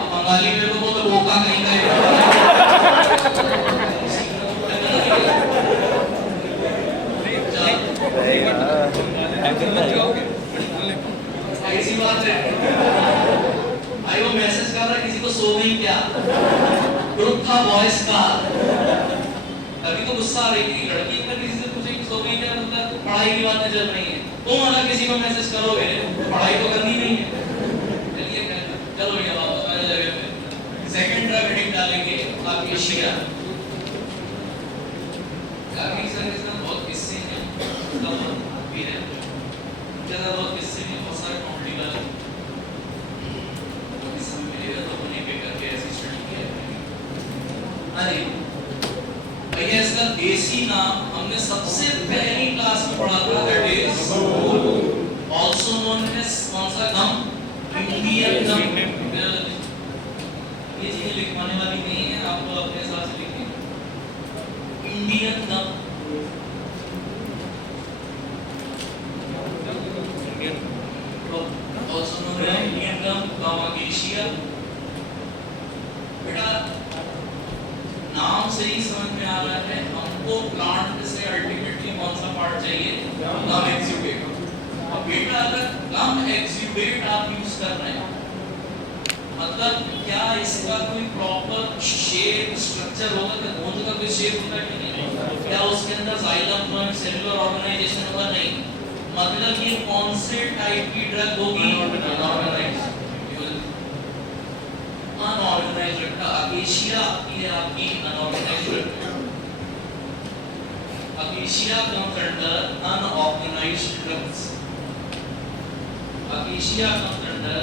अब बंगाली मेरे को बोल तो बोका कहीं का ऐसी बात है भाई। वो मैसेज कर रहा है किसी को सो गई क्या, ग्रुप था बॉयज का, अभी तो गुस्सा आ रही थी लड़की पर किसी से पूछे कि सो गई क्या, मतलब पढ़ाई की बातें चल रही हैं, तुम अगर किसी को मैसेज करोगे पढ़ाई तो करनी नहीं है। चलिए चलो भैया वापस वाली जगह पे सेकंड ड्रग हेडिंग डालेंगे आपकी एशिया। काफी सारे बहुत किस्से हैं, भी है ज्यादा बहुत किस्से नहीं, बहुत सारे कॉमेडी का समय मिलेगा तो उन्हें पे करके ऐसी स्टडी किया है। अरे भैया इसका देसी नाम हमने सबसे पहली क्लास में पढ़ा था, that is also known as कौन सा गम, इंडियन गम। ये चीजें लिखवाने वाली नहीं है, आपको अपने हिसाब से लिखनी है। इंडियन गम also known as Indian gum, Gamacacia। बेटा नाम से ही समझ में आ रहा है हमको प्लांट से अल्टीमेटली कौन सा पार्ट चाहिए, गम एक्सुडेट। अब बेटा अगर गम एक्सुडेट आप यूज कर रहे हैं मतलब क्या इसका कोई प्रॉपर शेप स्ट्रक्चर होगा, क्या गोंद का कोई शेप होगा कि नहीं, क्या उसके अंदर जाइलम सेलुलर ऑर्गेनाइजेशन होगा, नहीं, मतलब ये कौन से टाइप की ड्रग होगी, अनऑर्गेनाइज्ड ड्रग। अकेशिया ये आपकी unorganised drug, acacia comes under unorganised drugs, acacia comes under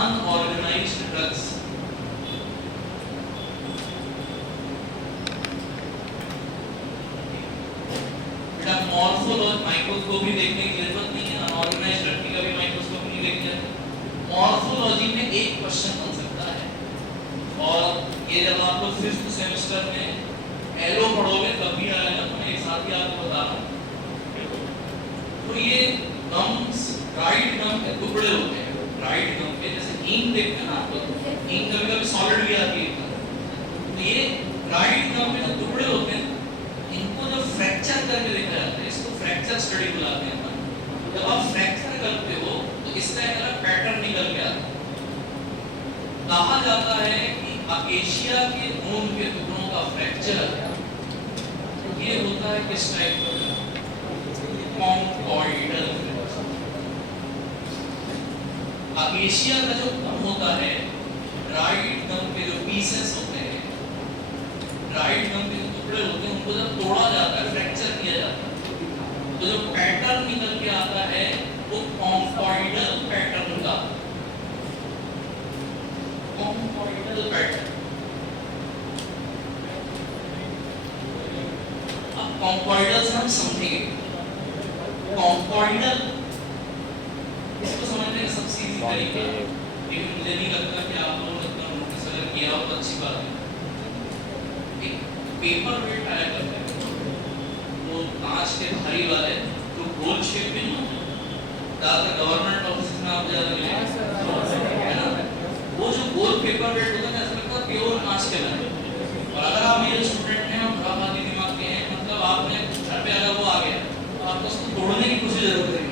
unorganised drugs. Morphology microscopy देखने की जरूरत नहीं है, अनऑर्गेनाइज्ड ड्रग की कभी माइक्रोस्कोपी नहीं देखी जाती। मॉर्फोलॉजी में एक क्वेश्चन बन सकता है, और ये जब आप लोग 5th सेमेस्टर में एलो पढ़ोगे तब भी आएगा, मैं एक साथ ही आपको बता रहा हूँ। तो ये गम्स राइट गम के टुकड़े होते हैं, राइट गम के जैसे इंक देखते हैं ना आप लोग, इंक कभी सॉलिड भी आती है, तो ये राइट गम के जो टुकड़े होते हैं इनको जो फ्रैक्चर करके देखा जाता है, इसको फ्रैक्चर स्टडी बुलाते हैं अपन। जब आप फ्रैक्चर करते हो तो इसका एक अलग पैटर्न निकल के आता है। कहा जाता है कि अकेशिया के खून के टुकड़ों का फ्रैक्चर ये होता है किस टाइप का, कॉन्कॉइडल। अकेशिया का जो गम होता है, राइट गम के जो पीसेस होते हैं, राइट गम के जो टुकड़े होते हैं उनको जब तोड़ा जाता है, फ्रैक्चर किया जाता है, तो जो पैटर्न निकल के आता है वो कॉन्कॉइडल पैटर्न का, कॉन्कॉइडल पैटर्न। अब कॉन्कॉइडल से हम समझेंगे, कॉन्कॉइडल इसको समझने का सबसे इजी तरीका, लेकिन मुझे नहीं लगता कि आप लोगों ने इतना नोटिस अगर किया हो तो अच्छी बात है। एक पेपर वेट आया करते हैं वो कांच के भारी वाले जो गोल शेप में नहीं होते, ज्यादातर गवर्नमेंट ऑफिस में आपको ज्यादा मिलेगा, है ना, वो जो गोल पेपर वेट होता है ऐसा लगता है प्योर कांच के बने। और अगर आप मेरे स्टूडेंट हैं और बुराबादी दिमाग के हैं, मतलब आपने घर पे अगर वो आ गया तो आपको उसको तोड़ने की कुछ जरूरत नहीं,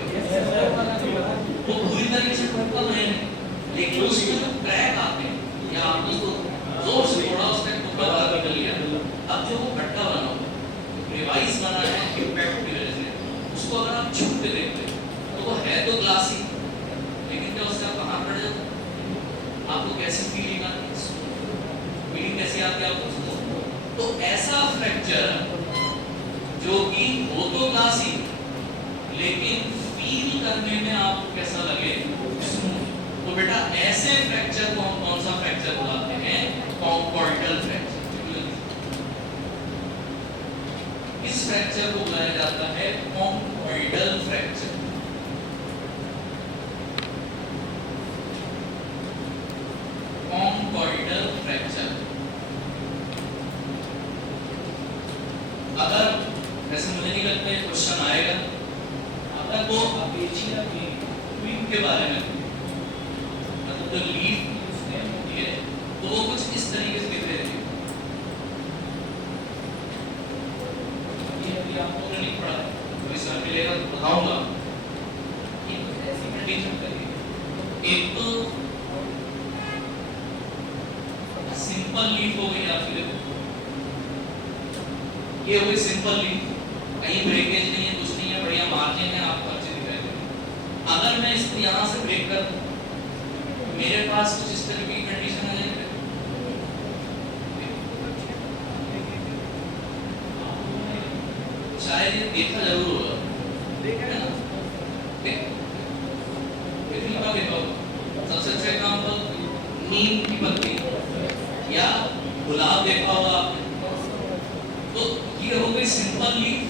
वो पूरी तरीके से टूटता तो है नहीं, लेकिन उसमें जो क्रैक आते हैं या आपने उसको जोर से थोड़ा उसका टुकड़ा बाहर निकल गया, अब जो वो गड्ढा बना हुआ डिवाइस बना है इम्पैक्ट की वजह से, उसको अगर आप छू के देखते तो वो है तो ग्लासी, लेकिन क्या उससे आप बाहर पड़ जाते, आपको कैसी फीलिंग आती है, फीलिंग कैसी आती है आपको? तो ऐसा फ्रैक्चर जो कि हो तो ग्लासी लेकिन फील करने में आपको कैसा लगे, स्मूथ। तो बेटा ऐसे फ्रैक्चर को हम कौन सा फ्रैक्चर बुलाते हैं? कॉन्कॉर्डल फ्रैक्चर। इस फ्रैक्चर को बुलाया जाता है कॉन्कॉर्डल फ्रैक्चर। कॉन्कॉर्डल फ्रैक्चर। अगर वैसे मुझे नहीं लगता ये क्वेश्चन आएगा, अगर वो अपेचिया की ट्विग के बारे में, मतलब जो लीफ उसने होती है, तो वो कुछ इस तरीके से दिख रही है। ये अभी आप लोगों ने नहीं पढ़ा, तो सर मिलेगा तो बताऊंगा। ये कुछ ऐसी कंडीशन करिए, एक तो सिंपल लीफ हो गई आपके लिए, ये हुई सिंपल लीफ, कहीं ब्रेकेज नहीं है, कुछ नहीं है, बढ़िया मार्जिन है, आपको अच्छी दिखाई देगी। अगर मैं इसको यहाँ से ब्रेक कर दूं, मेरे पास कुछ इस तरह की कंडीशन आ जाएगी, शायद ये देखा जरूर होगा, है ना? सबसे अच्छा काम तो नीम की पत्ती या गुलाब देखा होगा आपने। तो ये हो गई सिंपल लीफ,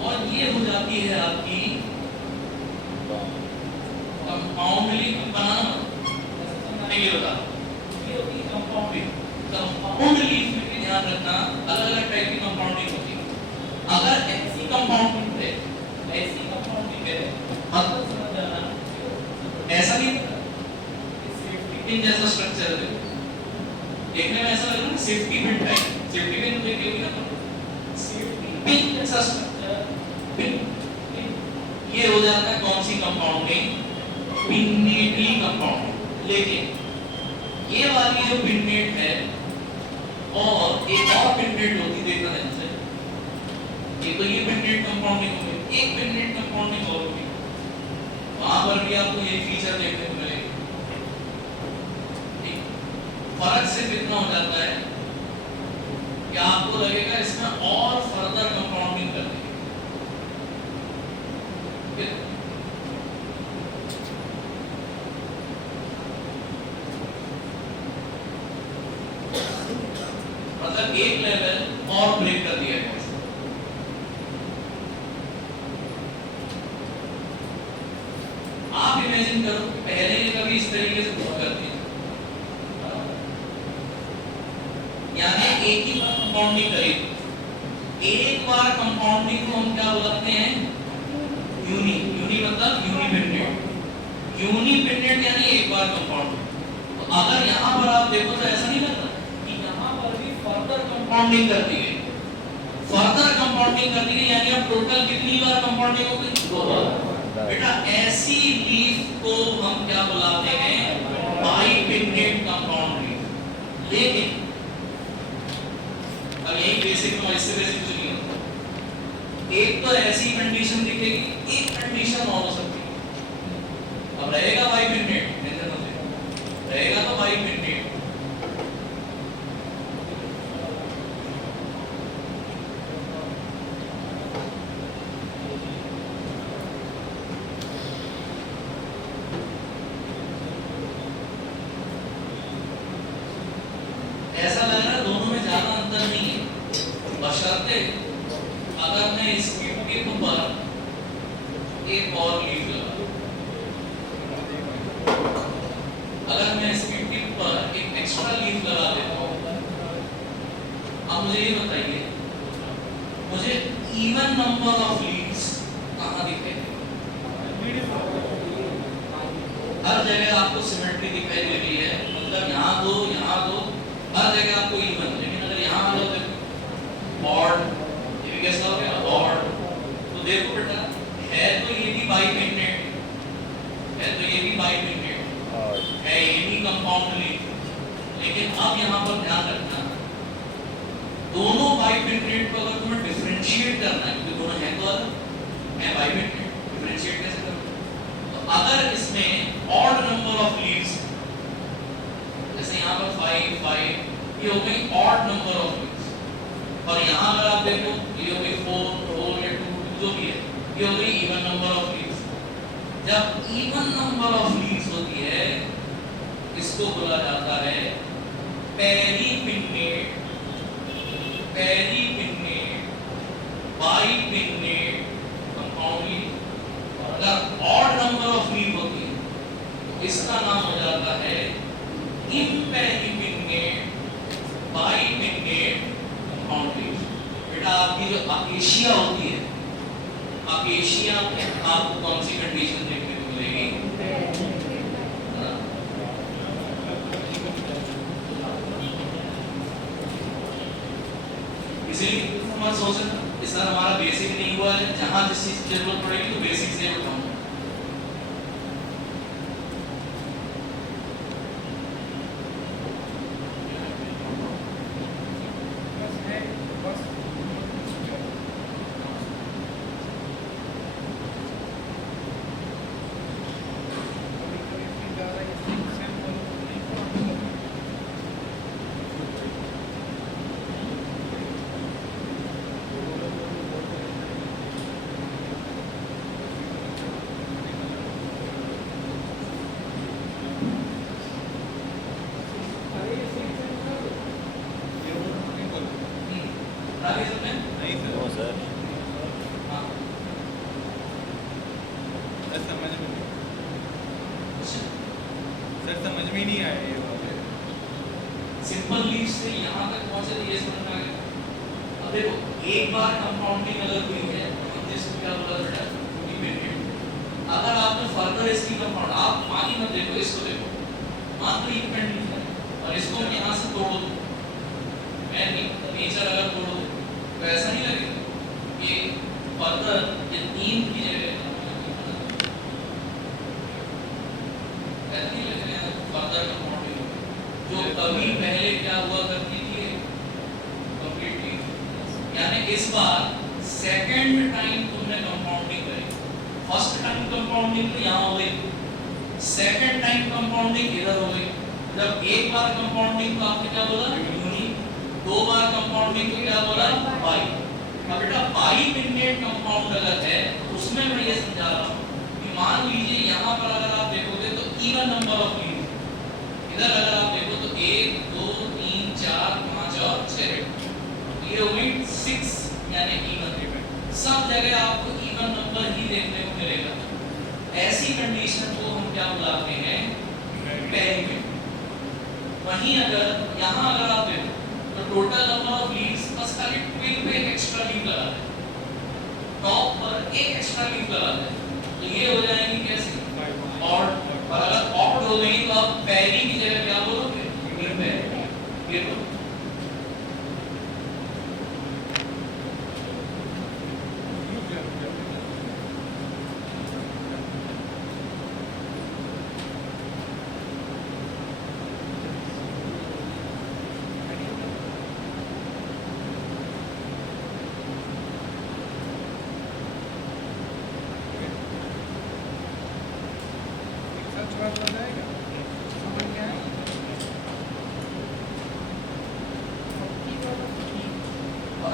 और ये हो जाती है आपकी कंपाउंड लीफ। बनाना ये बता, ये होती है कंपाउंड लीफ। कंपाउंड लीफ में ध्यान रखना, अलग-अलग टाइप की कंपाउंडिंग होती है। अगर ऐसी कंपाउंडिंग है, ऐसी कंपाउंडिंग है, मतलब समझ जाना, ऐसा नहीं सेफ्टी पिन जैसा स्ट्रक्चर है, देखने में ऐसा लग रहा है safety pin type, safety pin देखिए भी ना, सेफ्टी पिन जैसा स्ट्रक्चर, पिन, ये हो जाता है कौन सी कंपाउंडिंग? Pinnately compound. लेकिन ये वाली जो पिन्नेट है और एक और पिन्नेट होती, देखना ध्यान से, ये तो ये पिन्नेट कंपाउंडिंग हो गई, एक पिन्नेट कंपाउंडिंग और होगी, वहां पर भी आपको ये फीचर देखने को मिलेगा। फर्क सिर्फ इतना हो जाता है कि आपको लगेगा इसमें और फर्दर कंपाउंडिंग करनी है। मतलब एक लेवल और ब्रेक कर दिया है। आप इमेजिन करो कि पहले ये कभी इस तरीके से हुआ करती है, यानी एक ही बार कंपाउंडिंग करी, एक बार कंपाउंडिंग को हम क्या बुलाते हैं? यूनी। यूनी मतलब यूनिपिन्नेट, यूनिपिन्नेट यानी एक बार कंपाउंडिंग। तो अगर यहाँ पर आप देखो तो ऐसा नहीं लगता कि यहाँ पर भी फर्दर कंपाउंडिंग कर दी गई, फर्दर कंपाउंडिंग कर दी गई, यानी अब टोटल कितनी बार कंपाउंडिंग हो गई? 2 बार। बेटा ऐसी लीफ को हम क्या बुलाते हैं? बाइपिन्नेट कंपाउंड लीफ। लेकिन अब यही बेसिक में, इससे बेसिक कुछ नहीं होता। एक तो ऐसी कंडीशन दिखेगी, एक कंडीशन और हो सकती है। अब रहेगा बाइपिन्नेट, रहेगा तो बाइपिन्नेट, ऐसा लग रहा है दोनों में ज्यादा अंतर नहीं है, बशर्ते अगर मैं इसके ऊपर एक और लीफ लगा, अगर मैं इसके ऊपर एक एक्स्ट्रा लीफ लगा देता हूं, अब मुझे ये बताइए, मुझे इवन नंबर ऑफ लीव्स कहां दिखेंगे? हर जगह आपको सिमेट्री दिखाई दे रही है, मतलब यहाँ दो, हर जगह आपको इवन। लेकिन अगर यहाँ आ जाओ देखो बॉर्ड, ये भी कैसा हो गया बॉर्ड, तो देखो बेटा है तो ये भी बाइपिन्नेट, है तो ये भी बाइपिन्नेट, है ये भी कंपाउंड लीफ। लेकिन अब यहाँ पर ध्यान रखना, दोनों बाइपिन्नेट को अगर तुम्हें डिफरेंशिएट करना है क्योंकि दोनों हैं तो अलग है बाइमेट्रिक, डिफरेंशिएट कैसे करूं? तो अगर इसमें ऑड नंबर ऑफ लीव्स, जैसे यहाँ पर 5 5 ये हो गई ऑड नंबर ऑफ लीव्स, और यहाँ अगर आप देखो ये हो गई 4 4 या 2 जो भी है, ये हो गई इवन नंबर ऑफ लीव्स। जब इवन नंबर ऑफ लीव्स होती है इसको बोला जाता है पेरीपिन्नेट, पेरीपिन्नेट, बाइपिन्नेट कंपाउंड लीव। और अगर ऑड नंबर ऑफ लीव होती है तो इसका नाम हो जाता है इम्पेरीपिन्नेट, बाइपिन्नेट कंपाउंड लीव। बेटा आपकी जो अकेशिया होती है, अकेशिया में आपको कौन सी कंडीशन देखने को मिलेगी? इसीलिए हमारा सोचना इस बार हमारा बेसिक नहीं हुआ है, जहां जिस चीज की जरूरत पड़ेगी तो बेसिक से उठाऊंगा। समझ में नहीं आया ये सिंपल लीव से यहाँ तक पहुँचे तो ये समझ में आ गया। अब देखो एक बार कंपाउंडिंग अगर हुई है तो जिसको क्या बोला जाता है डिपेंडेंट। अगर आपने फर्दर इसकी कंपाउंड आप मान ही मत देखो, इसको देखो मान लो इंडिपेंडेंट है और इसको मैं यहाँ से तोड़ दूँ, मैं नेचर अगर तोड़ दूँ तो ऐसा नहीं लगेगा कि फर्दर ये तीन की जगह फर्दर कंपाउंडिंग जो कभी पहले क्या हुआ करती थी कंप्लीटली, यानी इस बार सेकंड टाइम तुमने कंपाउंडिंग करी। फर्स्ट टाइम कंपाउंडिंग तो यहाँ हो गई, सेकंड टाइम कंपाउंडिंग इधर हो गई। जब एक बार कंपाउंडिंग तो आपने क्या बोला यूनी, दो बार कंपाउंडिंग तो क्या बोला बाई। अब बेटा बाइपिन्नेट कंपाउंड अगर है उसमें मैं ये समझा रहा हूँ कि मान लीजिए यहाँ पर अगर आप देखोगे तो इवन नंबर ऑफ लीव, इधर अगर आप देखो तो 1 2 3 4 5 और 6, ये हो गई 6 यानी इवन रिपीट। सब जगह आपको इवन नंबर ही देखने को मिलेगा। ऐसी कंडीशन को हम क्या बुलाते हैं पेरीपिन्नेट। वहीं अगर यहाँ अगर आप देखो तो टोटल नंबर ऑफ लीव्स बस खाली ट्विल पे एक एक्स्ट्रा लीव लगा दें, टॉप पर एक एक्स्ट्रा लीव लगा दें तो ये हो जाएगी कैसी ऑड। और अगर ऑड हो गई तो आप पेरी की जगह क्या बोलोगे इम्पेरी। ये बोलो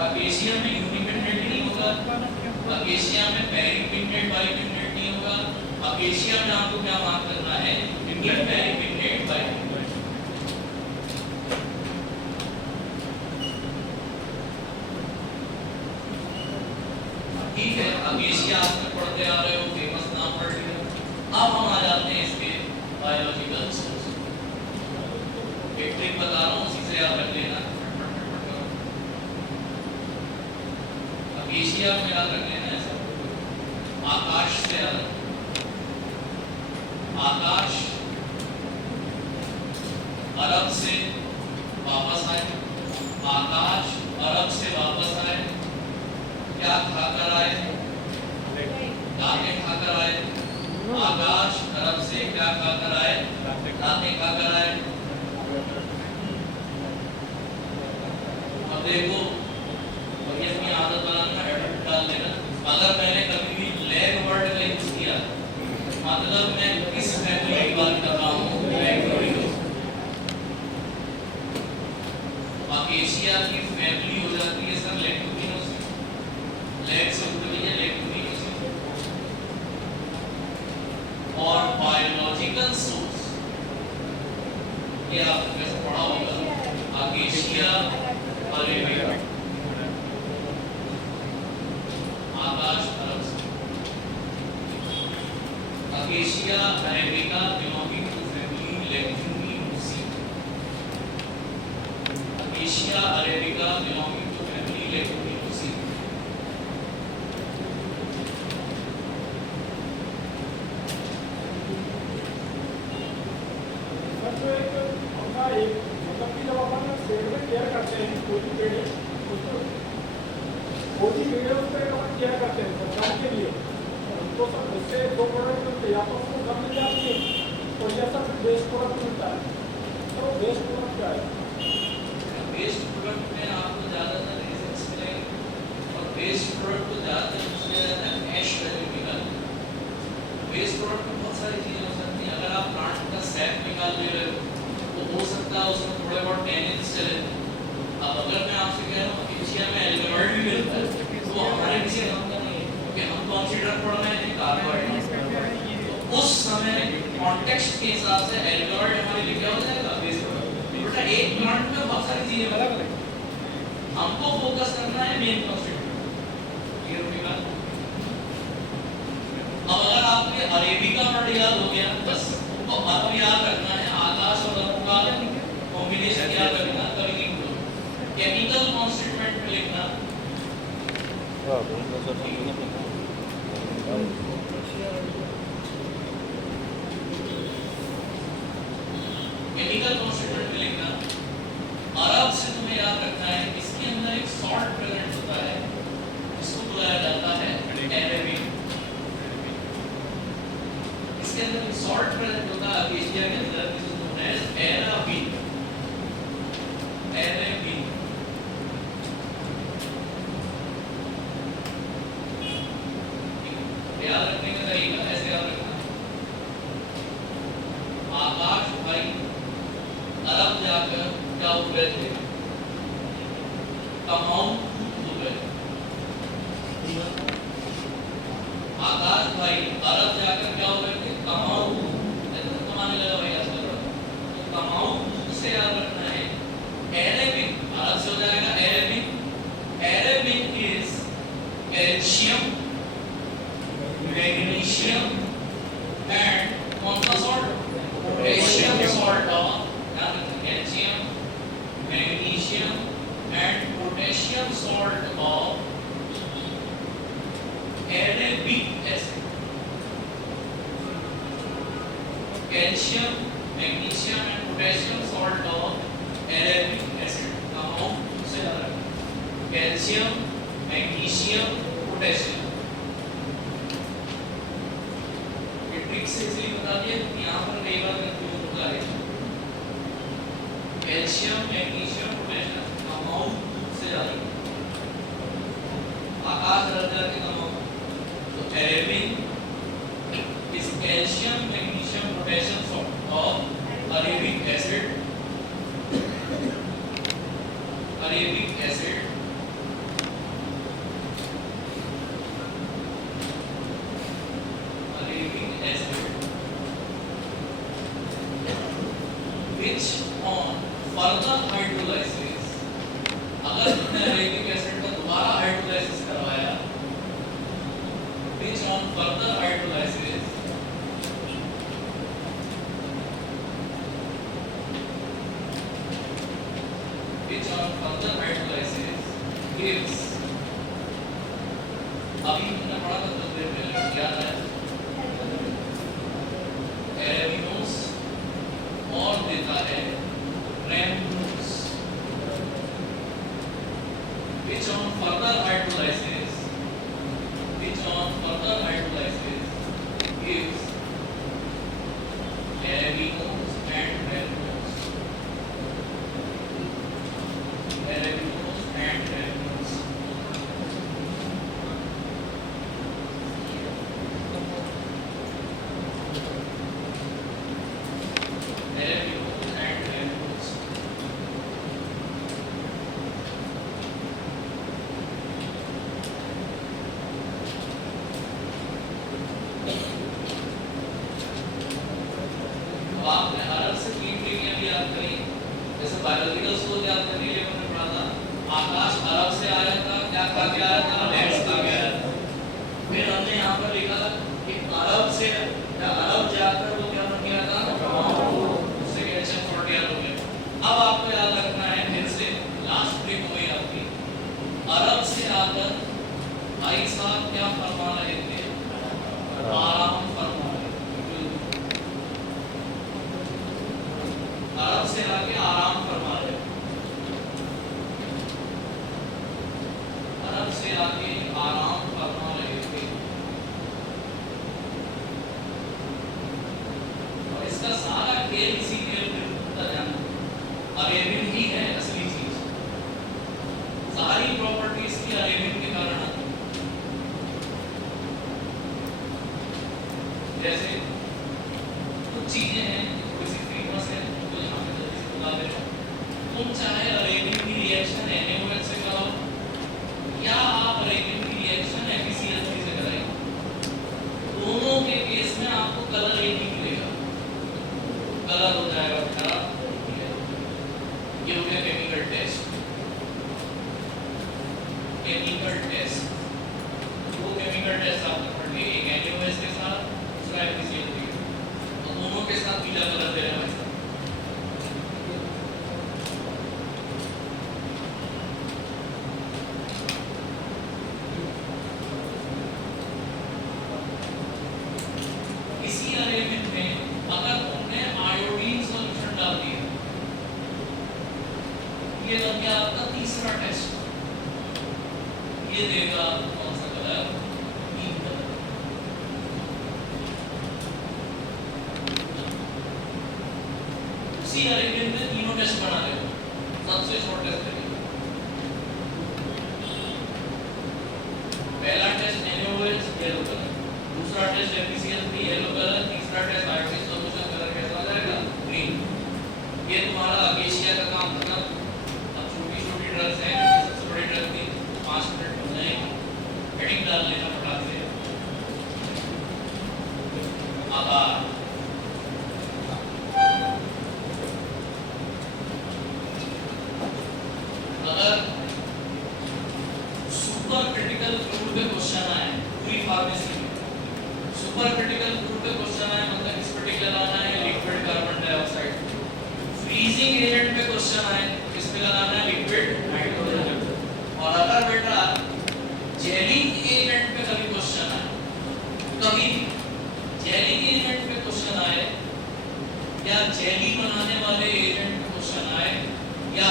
अकेशिया में यूनिपिन्नेट नहीं होगा, अकेशिया में पेरीपिन्नेट बाइपिन्नेट नहीं होगा। अकेशिया में आपको क्या मार्क करना है इम्पेरीपिन्नेट बाइपिन्नेट। ठीक है, अकेशिया आप तक पढ़ते आ रहे हो, फेमस नाम पढ़ लिया। अब हम आ जाते हैं इसके बायोलॉजिकल सोर्स। एक ट्रिक बता रहा हूँ उसी से याद रख लेना। एशिया में याद रख लेना है सब, आकाश से याद रखना। आकाश अरब से वापस आए, आकाश अरब से वापस आए, क्या खाकर आए? दाने खाकर आए। आकाश अरब से क्या खाकर आए? दाने खाकर आए। अब देखो और ये अपनी आदत बनाना अगर मैंने कभी भी लैग वर्ड का यूज किया मतलब मैं किस फैमिली की बात कर रहा हूँ, अकेशिया की फैमिली हो जाती है सर लेग्यूमिनोसी, लैग से उठ गई है लेग्यूमिनोसी। और बायोलॉजिकल सोर्स ये आपने कैसे पढ़ा होगा, अकेशिया अरेबिका, आकाश अरब से, acacia arabica belonging to family leguminosae, acacia arabica belonging to family leguminosae. मतलब कि जब अपन पेड़ में केयर करते हैं कोई भी पेड़ है उसको कोई भी पेड़ है उस पर अपन केयर करते हैं सरकार के लिए तो सर उससे दो प्रोडक्ट मिलते हैं, या तो उसको घर मिल जाती है और या सर फिर वेस्ट प्रोडक्ट मिलता है। तो वेस्ट प्रोडक्ट क्या है? वेस्ट प्रोडक्ट में आपको ज़्यादातर रेजिन्स मिलेंगे और वेस्ट प्रोडक्ट को ज़्यादातर यूज़ किया जाता है ऐश वैल्यू निकालने। वेस्ट प्रोडक्ट में बहुत सारी चीज़ें हो सकती हैं। अगर आप प्लांट का सैप निकाल ले रहे हो तो हो सकता है उसमें थोड़े बहुत टैनिन्स चले। अब अगर मैं आपसे कह रहा हूँ एशिया में एल्गोनॉइड भी मिलता है तो वो हमारे किसी काम का नहीं है क्योंकि हम कौन सी ड्रग पढ़ रहे हैं, कार्बोहाइड्रेट। तो उस समय कॉन्टेक्स्ट के हिसाब से एल्गोनॉइड हमारे लिए क्या हो जाएगा, वेस्ट प्रोडक्ट। बेटा एक प्लांट में बहुत सारी चीजें अलग अलग, हमको फोकस करना है मेन कॉन्स्टिट्यूएंट। ये होगी बात। अब अगर आपने अरेबिका वर्ड याद हो गया बस उनको अब याद रखना है, आकाश और अरब का कॉम्बिनेशन याद रखना, कभी नहीं भूलो। केमिकल कॉन्स्टिट्यूएंट में लिखना केमिकल कॉन्स्टिट्यूएंट में लिखना। अरब से तुम्हें याद रखना है इसके अंदर एक सॉल्ट प्रेजेंट होता है, इसको बुलाया जाता है एरेबिक। इसके अंदर एक सॉल्ट प्रेजेंट होता है एशिया के अंदर, जिसको नोन एज एराबिक। एरेबिक याद रखने का तरीका ऐसे याद रखना। आकाश भाई अरब जाकर क्या हुए थे, कमाऊ हुए। आकाश भाई अरब जाकर क्या हुए थे, कमाऊ, कमाने लगा भाई आजकल। तो कमाऊ से याद रखना है एरेबिक, अरब से हो जाएगा Arabic. Arabic is calcium, magnesium and कौन सा salt, potassium salt of calcium, magnesium and potassium salt of Arabic acid. Calcium, magnesium and potassium salt of Arabic acid. Amount से याद रखना, कैल्शियम, मैग्नीशियम, पोटेशियम। ये trick से इसलिए बता दिया कि यहाँ पर कई बार कंफ्यूजन होता है। कैल्शियम, मैग्नीशियम, पोटेशियम अमाउंट से याद रखना। आकाश रख जाके अमाउंट, तो Arabic is calcium, magnesium, potassium salt of Arabic acid. Arabic acid which on further hydrolysis, अगर तुमने अरेबिक एसिड का दोबारा हाइड्रोलाइसिस करवाया, which on further hydrolysis gives, अभी तुमने पढ़ा था कुछ देर पहले, याद है, एरेबिनोस और देता है रेमनोस, which on further hydrolysis gives erebinos and remnants. Erebinos and remnants. Biological सोच आपने पहले हमने पढ़ा था, आकाश अरब से आया था, क्या खा के आया था, लैंड्स खा के आया था। फिर हमने यहाँ पर लिखा कि अरब से या अरब जाकर वो क्या बन गया था, उससे कैल्शियम प्रोटीन हो गया। अब आपको याद रखना है, फिर से लास्ट ट्रिक हो गई आपकी, अरब से आकर भाई साहब क्या फरमा रहे थे, आराम फरमा रहे थे। अरब से आके आराम फरमा रहे थे, अरब से आके आराम फरमा रहे थे। और इसका सारा खेल इसी खेल में होता जाना, अरेबियन ही है असली चीज, सारी प्रॉपर्टीज की अरेबियन के कारण आती है। जैसे कुछ चीजें हैं थोड़ी सी फेमस है, उनको यहाँ पे जल्दी से बता दे रहा हूँ। तुम चाहे अरेबियन की रिएक्शन NaOH से कराओ या आप अरेबियन की रिएक्शन FeCl3 से कराइए, दोनों के केस में आपको कलर एक ही मिलेगा, कलर हो जाएगा खराब। ये हो गया केमिकल टेस्ट। केमिकल टेस्ट, दो केमिकल टेस्ट आपने पढ़ लिए, एक NaOH के साथ, दूसरा FeCl3, और दोनों के साथ पीला कलर दे रहा है। इसी अरेबियन में अगर तुमने आयोडीन सॉल्यूशन डाल दिया, ये बन गया आपका तीसरा टेस्ट, ये देगा कौन सा कलर, ग्रीन कलर। उसी अरेबियन में तीनों टेस्ट बना लेगा, सबसे शॉर्ट टेस्ट है। पहला टेस्ट NaOH येलो कलर, दूसरा टेस्ट FeCl3 येलो कलर, तीसरा टेस्ट आयोडीन सॉल्यूशन कलर कैसा आ जाएगा, ग्रीन। ये तुम्हारा अकेशिया का काम खत्म। अब छोटी छोटी ड्रग्स हैं, सबसे बड़ी ड्रग थी, 5 मिनट हो जाएंगे, हेडिंग डाल लेना फटाक से, आधार। अगर सुपर क्रिटिकल फ्लूइड पे क्वेश्चन आए पूरी फार्मेसी में, सुपर क्रिटिकल फ्लूइड पे क्वेश्चन आए, मतलब इस पे टिक लगाना है liquid carbon dioxide. Freezing agent पे क्वेश्चन आए, किस पे लगाना है, लिक्विड नाइट्रोजन। और अगर बेटा जेलिंग एजेंट पे कभी क्वेश्चन आए, कभी जेलिंग एजेंट पे क्वेश्चन आए, या जेली बनाने वाले एजेंट पे क्वेश्चन आए, या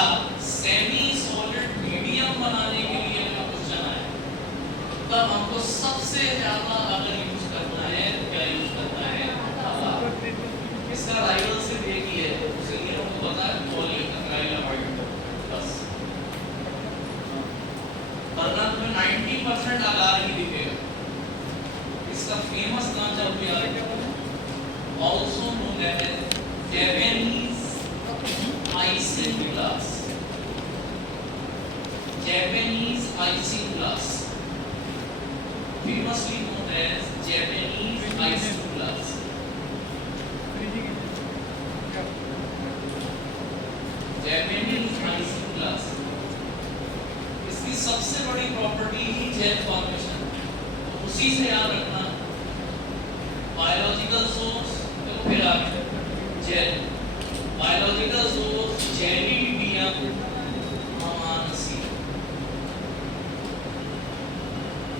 सेमी सॉलिड मीडियम बनाने के लिए क्वेश्चन आए, तब हमको सबसे ज्यादा अगर यूज करना है तो क्या यूज करना है, आधार। इसका राइवल से देखिए, इसलिए हमको पता है पॉलीएथाइल बस, वरना तुम्हें 90% आधार ही दिखेगा। इसका फेमस नाम जब भी आएगा, also known as Japanese isinglass, Japanese isinglass, famously known as Japanese isinglass। Japanese isinglass, इसकी सबसे बड़ी प्रॉपर्टी ही जेल फॉर्मेशन, तो उसी से याद रखना। बायोलॉजिकल सोर्स तो फिर आगे जेल, biological source gelidium amansii,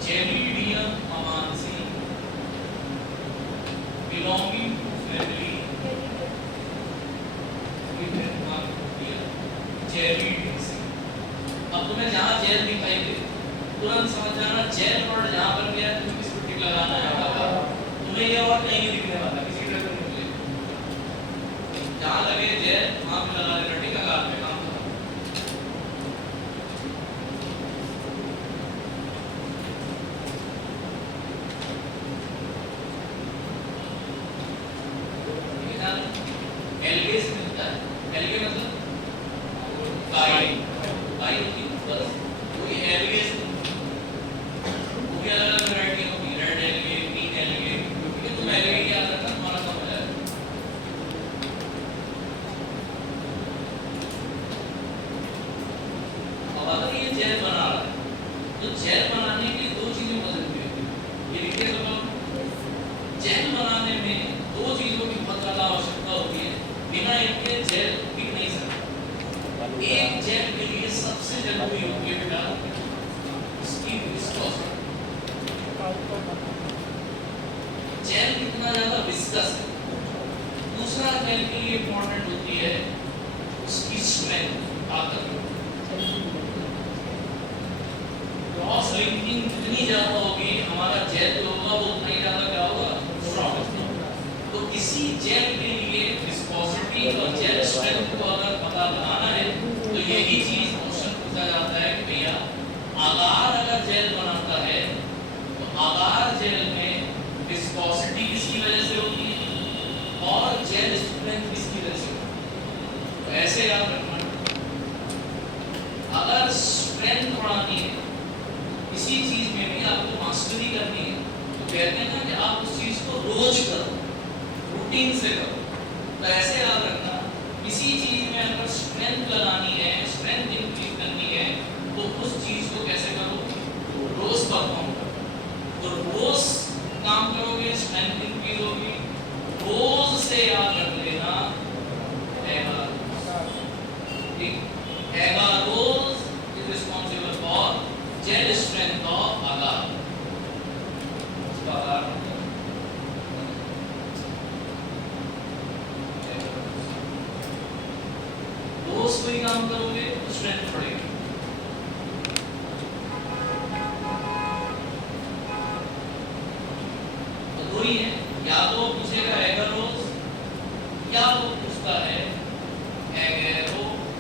gelidium amansii belonging to family gelidium. अब तुम्हें जहाँ जेल दिखाई दे तुरंत समझ जाना जेल वर्ड जहाँ पर गया तुम्हें किस पर टिक लगाना है, तुम्हें ये और कहीं नहीं दिखने वाला, किसी ड्रग में नहीं मिलेगा। जहाँ लगे जेल वहाँ पे लगा देना, टिक लगा पे काम खत्म। एलगे से मिलता है, एलगे मतलब काई, काई होती है बस, वही एलगे से वो भी अलग अलग वैरायटी होती है, रेड एलगे, ग्रीन एलगे, क्योंकि तुम एलगे याद रखना तुम्हारा काम हो जाएगा। तो जेल बनाने के लिए दो चीजें बदलती होती है। ये लिखे तो जेल बनाने में दो चीजों की बहुत ज्यादा आवश्यकता होती है, बिना इनके जेल टिक नहीं सकता। एक जेल के लिए सबसे जरूरी होती है बेटा इसकी विस्कोसिटी। जेल कितना ज्यादा विस्कस है। दूसरा जेल के लिए इंपॉर्टेंट होती है उसकी स्ट्रेंथ, ताकत। क्रॉस लिंकिंग जितनी ज्यादा होगी हमारा जेल जो होगा वो उतना ही ज्यादा क्या होगा, स्ट्रॉन्ग। तो किसी जेल के लिए विस्कोसिटी और जेल स्ट्रेंथ को अगर पता लगाना है तो यही चीज क्वेश्चन पूछा जाता है कि भैया आगार अगर जेल बनाता है तो आगार जेल में विस्कोसिटी किसकी वजह से होती है और जेल स्ट्रेंथ किसकी वजह से होती है। तो ऐसे याद रखना, अगर स्ट्रेंथ बढ़ानी है किसी चीज में भी आपको मास्टरी करनी है तो कहते हैं ना कि आप उस चीज को रोज करो, रूटीन से करो। तो ऐसे याद रखना, किसी चीज में अगर स्ट्रेंथ लगानी है, स्ट्रेंथ इंक्रीज करनी है तो उस चीज को कैसे करो, रोज परफॉर्म करो। तो रोज काम करोगे स्ट्रेंथ इंक्रीज होगी। रोज से याद रख लेना agarose is responsible for gel strength of agar। इसका agar रोज कोई काम करोगे तो स्ट्रेंथ बढ़ेगी। तो दो ही है, या तो पूछेगा एगारोज या वो पूछता है एगेरोपेक्टिन।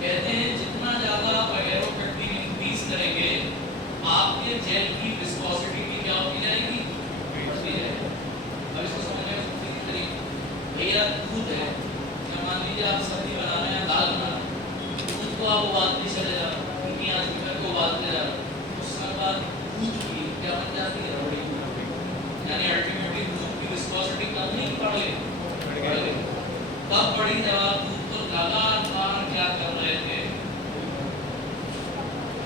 कहते हैं जितना ज्यादा आप एगेरोपेक्टिन इंक्रीज करेंगे आपके जेल की विस्कोसिटी भी क्या होती जाएगी, बढ़ती जाएगी। अब इसको समझने का सबसे तरीका, भैया दूध है, जब मान लीजिए आप सब्जी बना रहे हैं, दाल बना रहे हैं, दूध को आप उबालते चले जा रहे हैं, उनकी आंच में करके उबालते जा रहे हैं, उसके बाद दूध की क्या बन जाती है, रबड़ी। यानी अल्टीमेटली दूध की विस्कोसिटी कम नहीं बढ़ेगी, कब बढ़ी जब आप दूध को लगातार क्या कर रहे थे,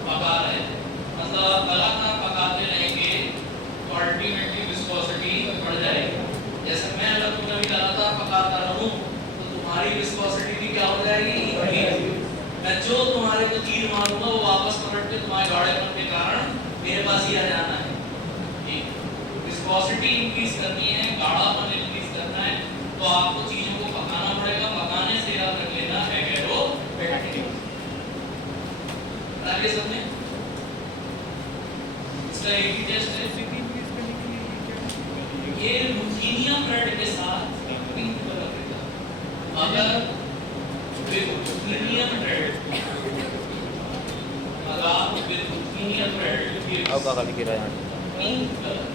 पका रहे थे। मतलब आप लगातार पकाते रहेंगे तो अल्टीमेटली विस्कोसिटी बढ़ जाएगी। जैसे मैं अगर तुम्हें भी लगातार पकाता रहूं तो तुम्हारी विस्कोसिटी भी क्या हो जाएगी, मैं जो तुम्हारे को तीर मारूंगा वो वापस पलट के तुम्हारे गाढ़ेपन के कारण मेरे पास ही आ जाना है। ठीक, विस्कोसिटी इंक्रीज करनी है, गाढ़ापन इंक्रीज करना है तो आपको चीजों को पकाना पड़ेगा। पकाने से याद रख लेना एगेरोपेक्टिन। आगे समझे, इसका एक ही टेस्ट है, ये रुथीनियम रेड के साथ पिंक कलर देगा। अगर रुथीनियम रेड अब का लिख रहा है pink colour,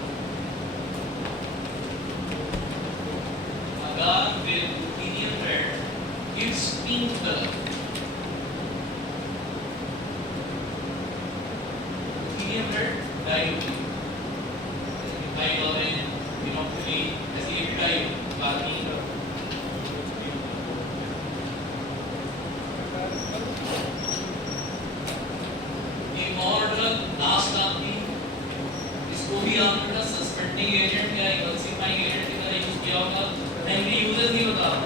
agar with ruthenium red gives pink color। ruthenium red dye होगी, white orange, phenolphthalein, ऐसी एक dye होगी। एक और ड्रग लास्ट आपकी, इसको भी आपने सस्पेंडिंग एजेंट या इमल्सिफाइंग एजेंट की तरह यूज किया होगा। मेनली यूजेस नहीं बता रहा,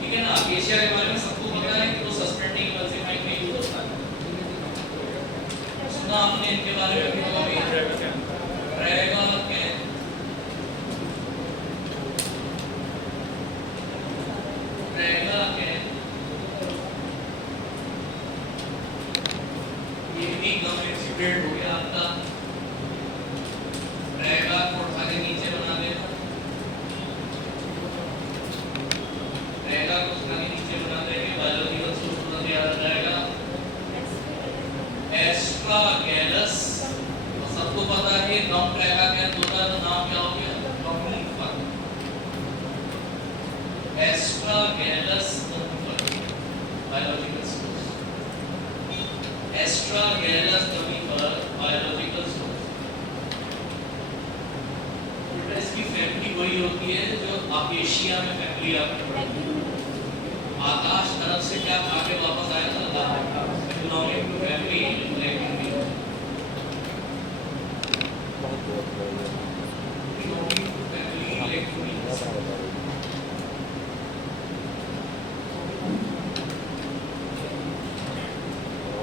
ठीक है ना। एशिया के बारे में सबको पता है कि वो सस्पेंडिंग इमल्सिफाइंग में यूज होता है। सुना आपने इनके बारे में भी होगा भी, रहेगा क्या रहेगा क्या, ये भी गवर्नमेंट स्टूडेंट हो गया आपका। रहेगा को उठा के नीचे बना देना, रहेगा को उठा के नीचे बना देंगे, बायोलॉजिकल सोर्स बना दिया जाएगा। एस्ट्रागैलस, तो सबको पता है कि डॉम रहेगा क्या होता है, तो नाम क्या हो गया, डॉमिफर। एस्ट्रागैलस बायोलॉजिकल सोर्स, एस्ट्रागैलस डॉमिफर बायोलॉजिकल सोर्स। इसकी फैमिली वही होती है जो एशिया में फैमिली आपने पढ़ी। आकाश अरब से क्या खा के वापस आया था? अल्लाह। बिलोंगिंग टू फैमिली लेकिन भी बिलोंगिंग टू फैमिली लेकिन भी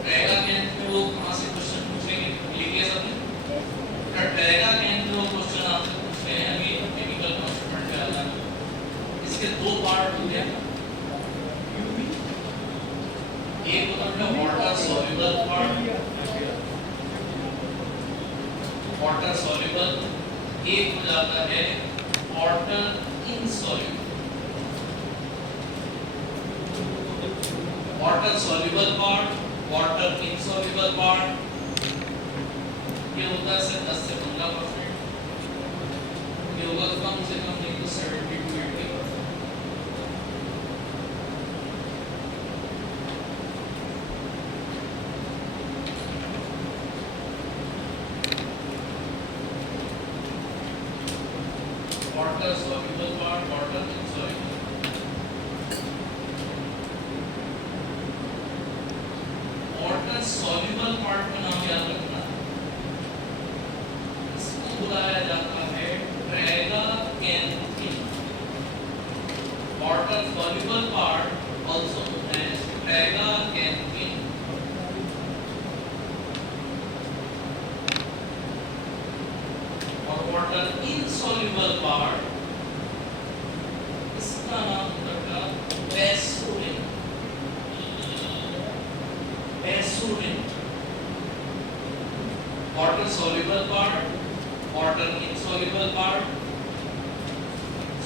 रहेगा कैन में वो कहाँ से क्वेश्चन पूछेंगे? लिखिए सबने। बट रहेगा कैन में वो क्वेश्चन आपसे पूछते हैं अभी केमिकल कॉन्स्टिट्यूएंट का अलग। इसके दो पार्ट होते हैं। एक होता है water soluble part, water soluble, एक हो जाता है water insoluble. Water soluble part, water insoluble part, ये होता है सिर्फ 10 से 15%। ये होगा कम से कम नहीं तो 70 to 80%। Water soluble part, water insoluble. Water soluble part का नाम याद रखना। इसको बुलाया जाता है tragacanthin. Water soluble part also known as tragacanthin. और वाटर इनसॉल्युबल पार्ट, इसका नाम होगा bassorin. Bassorin. Water soluble part, water insoluble part.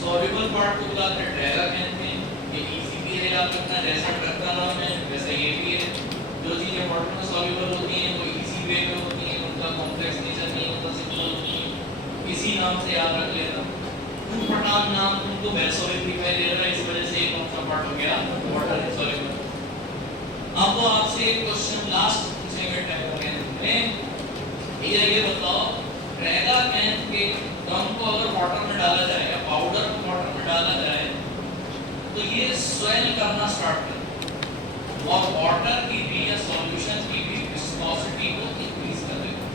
Soluble part को बुलाते हैं ट्रैगाकैंथिन। ये इजी भी है, आप इतना जैसा करता नाम है वैसे ये भी है। जो चीजें वाटर में सॉल्युबल होती हैं वो इजी वे में होती हैं, उनका कॉम्प्लेक्स नेचर नहीं होता, सिंपल होती हैं। इसी नाम से याद रख लेना। फटाफट नाम तुमको बेसोडिन दिखाई दे रहा है, इस वजह से कौन सा पार्ट हो गया? Water insoluble. अब वो आपसे एक क्वेश्चन लास्ट पूछेंगे ट्रैगाकैंथ में। ये बताओ ट्रैगाकैंथ के गम को अगर वाटर में डाला जाए या पाउडर को वाटर में डाला जाए तो ये स्वेल करना स्टार्ट करे और वाटर की भी या सॉल्यूशन की भी विस्कोसिटी को इंक्रीज करेगा।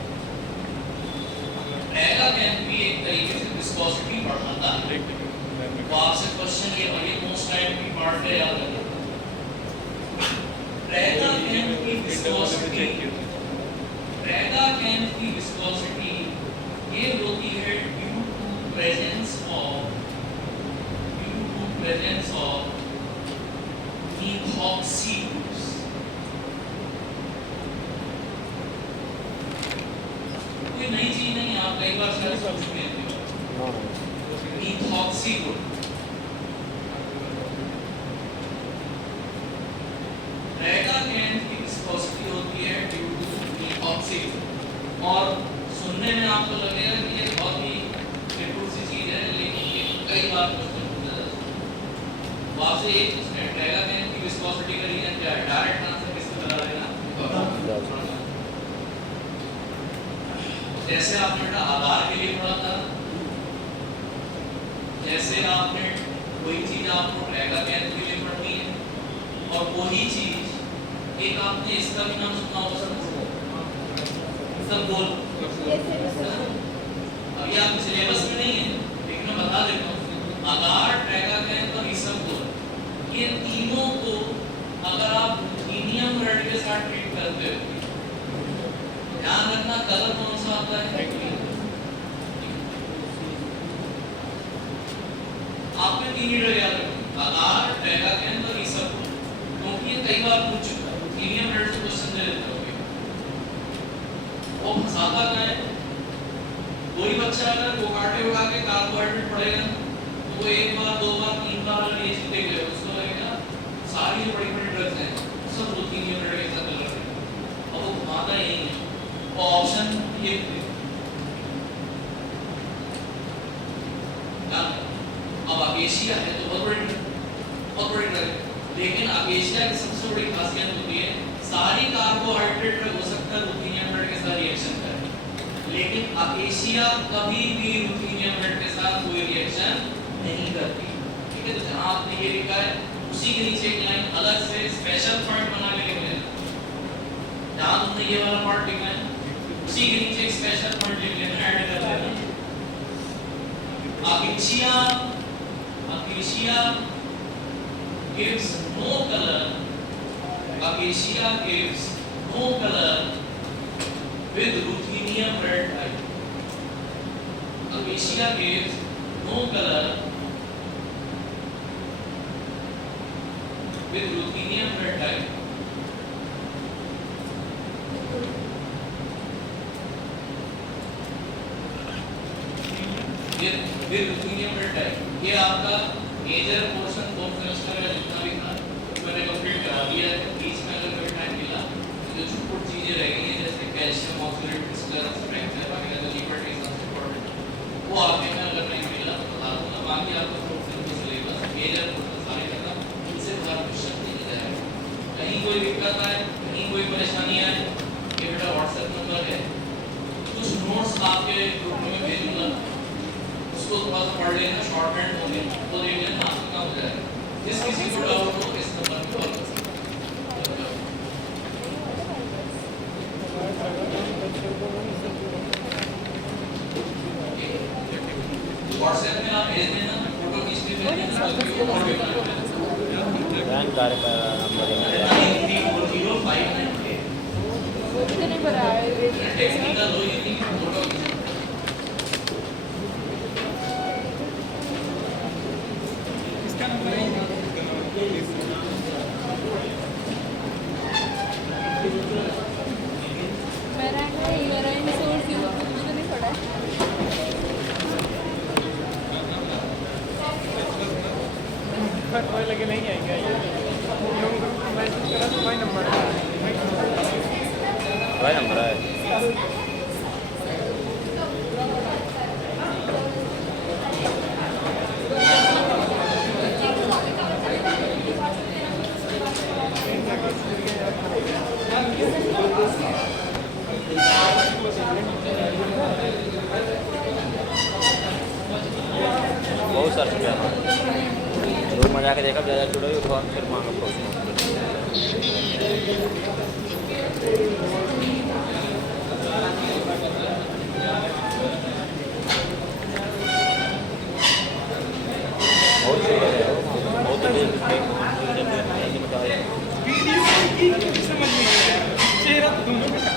ट्रैगाकैंथ भी एक तरीके से विस्कोसिटी बढ़ाता है। तो आपसे क्वेश्चन ये और ये मोस्ट टाइम की पार्ट है, याद रखना। ट्रैगाकैंथ की विस्कोसिटी, ट्रैगाकैंथ की विस्कोसिटी ये होती है due to presence of methoxy groups। कोई नई चीज नहीं, आप कई बार शायद सोच चुके हो। methoxy group, ट्रैगाकैंथ की विस्कोसिटी होती है ड्यू टू methoxy। और सुनने में आपको लगेगा कि ये बहुत ही सिंपल सी चीज है, लेकिन ये कई बार क्वेश्चन पूछा जाता है। तो आपसे एक पूछना है ट्रैगाकैंथ की विस्कोसिटी का रीजन क्या है? डायरेक्ट आंसर किसको बता देना। जैसे आपने बेटा आधार के लिए पढ़ा था, जैसे आपने कोई चीज आपको ट्रैगाकैंथ के लिए पढ़नी है और वही चीज एक आपने इसका भी नाम सुना होगा, सब बोल अभी आपके सिलेबस में नहीं है लेकिन मैं बता देता हूँ। आधार, ट्रैगाकैंथ और इसबगोल, ये तीनों को अगर आप रुथेनियम रेड के साथ ट्रीट करते हो, ध्यान रखना कलर कौन सा आता है? आपने तीन ही ड्रग याद रखना, आधार, ट्रैगाकैंथ और इसबगोल, क्योंकि ये कई बार पूछ चुका है। रुथेनियम रेड से क्वेश्चन दे देते हो वो फंसाता क्या है? कोई बच्चा अगर कोकाटे उठा के कार्बोहाइड्रेट पढ़ेगा तो वो एक बार, दो बार, तीन बार अगर ये चीज देख ले उसको लगेगा सारी जो बड़ी बड़ी ड्रग्स हैं सब रुथेनियम रेड के साथ लग रहे हैं और वो घुमाता यही है। तो ऑप्शन ये अब अकेशिया है तो बहुत बड़ी ड्रग है, लेकिन अकेशिया की सबसे बड़ी खासियत होती है सारी कार्बोहाइड्रेट ड्रग हो सकता है रुथेनियम रेड के साथ रिएक्शन करे, लेकिन अकेशिया कभी भी रुथेनियम रेड के साथ कोई रिएक्शन नहीं करती। ठीक है, तो जहां आपने ये लिखा है उसी के नीचे एक लाइन अलग से स्पेशल पॉइंट बना के लिख लेना। जहां तुमने ये वाला पार्ट लिखा है उसी के नीचे एक स्पेशल पॉइंट लिख लेना, ऐड कर लेना। Acacia gives no color. Acacia gives no color with ruthenium red dye. Acacia gives no color with ruthenium red dye. With ruthenium red dye. ये आपका मेजर पोर्शन 2 सेमेस्टर का जितना भी था मैंने कंप्लीट करा दिया है। बीच में अगर कोई टाइम मिला तो जो छुट चीजें रह गई हैं जैसे कैल्शियम ऑक्सलेट क्रिस्टल स्ट्रक्चर वगैरह जो लिपिड के सबसे इंपॉर्टेंट वो आपने अगर नहीं मिला तो बता दूंगा। बाकी आपको फोर्थ सेम के सिलेबस मेजर पोर्शन सारे खत्म, इनसे बाहर क्वेश्चन नहीं जाएगा। कहीं कोई दिक्कत आए, कहीं कोई परेशानी आए, ये मेरा व्हाट्सएप नंबर है, कुछ नोट्स आपके ग्रुप में भेजूंगा, उसको थोड़ा सा पढ़ लेना, शॉर्ट हैंड हो गया तो देख लेना, आपका काम हो जाएगा। जिस किसी को डाउट हो इस नंबर पे कॉल कर सकते हैं। व्हाट्सएप में आप भेज देना, फोटो खींच के भेज देना, वीडियो कॉल भी कर लेना। बैंक कार्ड का नंबर है 934059 कितने पर आए टेक्निकल हो ये नहीं फोटो इसका नंबर है मेरा इन सोर्स यूज कुछ तो नहीं पड़ा है। लगे नहीं आएंगे मैसेज करा तो भाई नंबर वही नंबर है। बहुत सर्च किया रूम में जाकर देखा ज़्यादा जुड़े फॉर्म फिर मांगा वीडियो की समझ नहीं आया, चेहरा तो दोनों का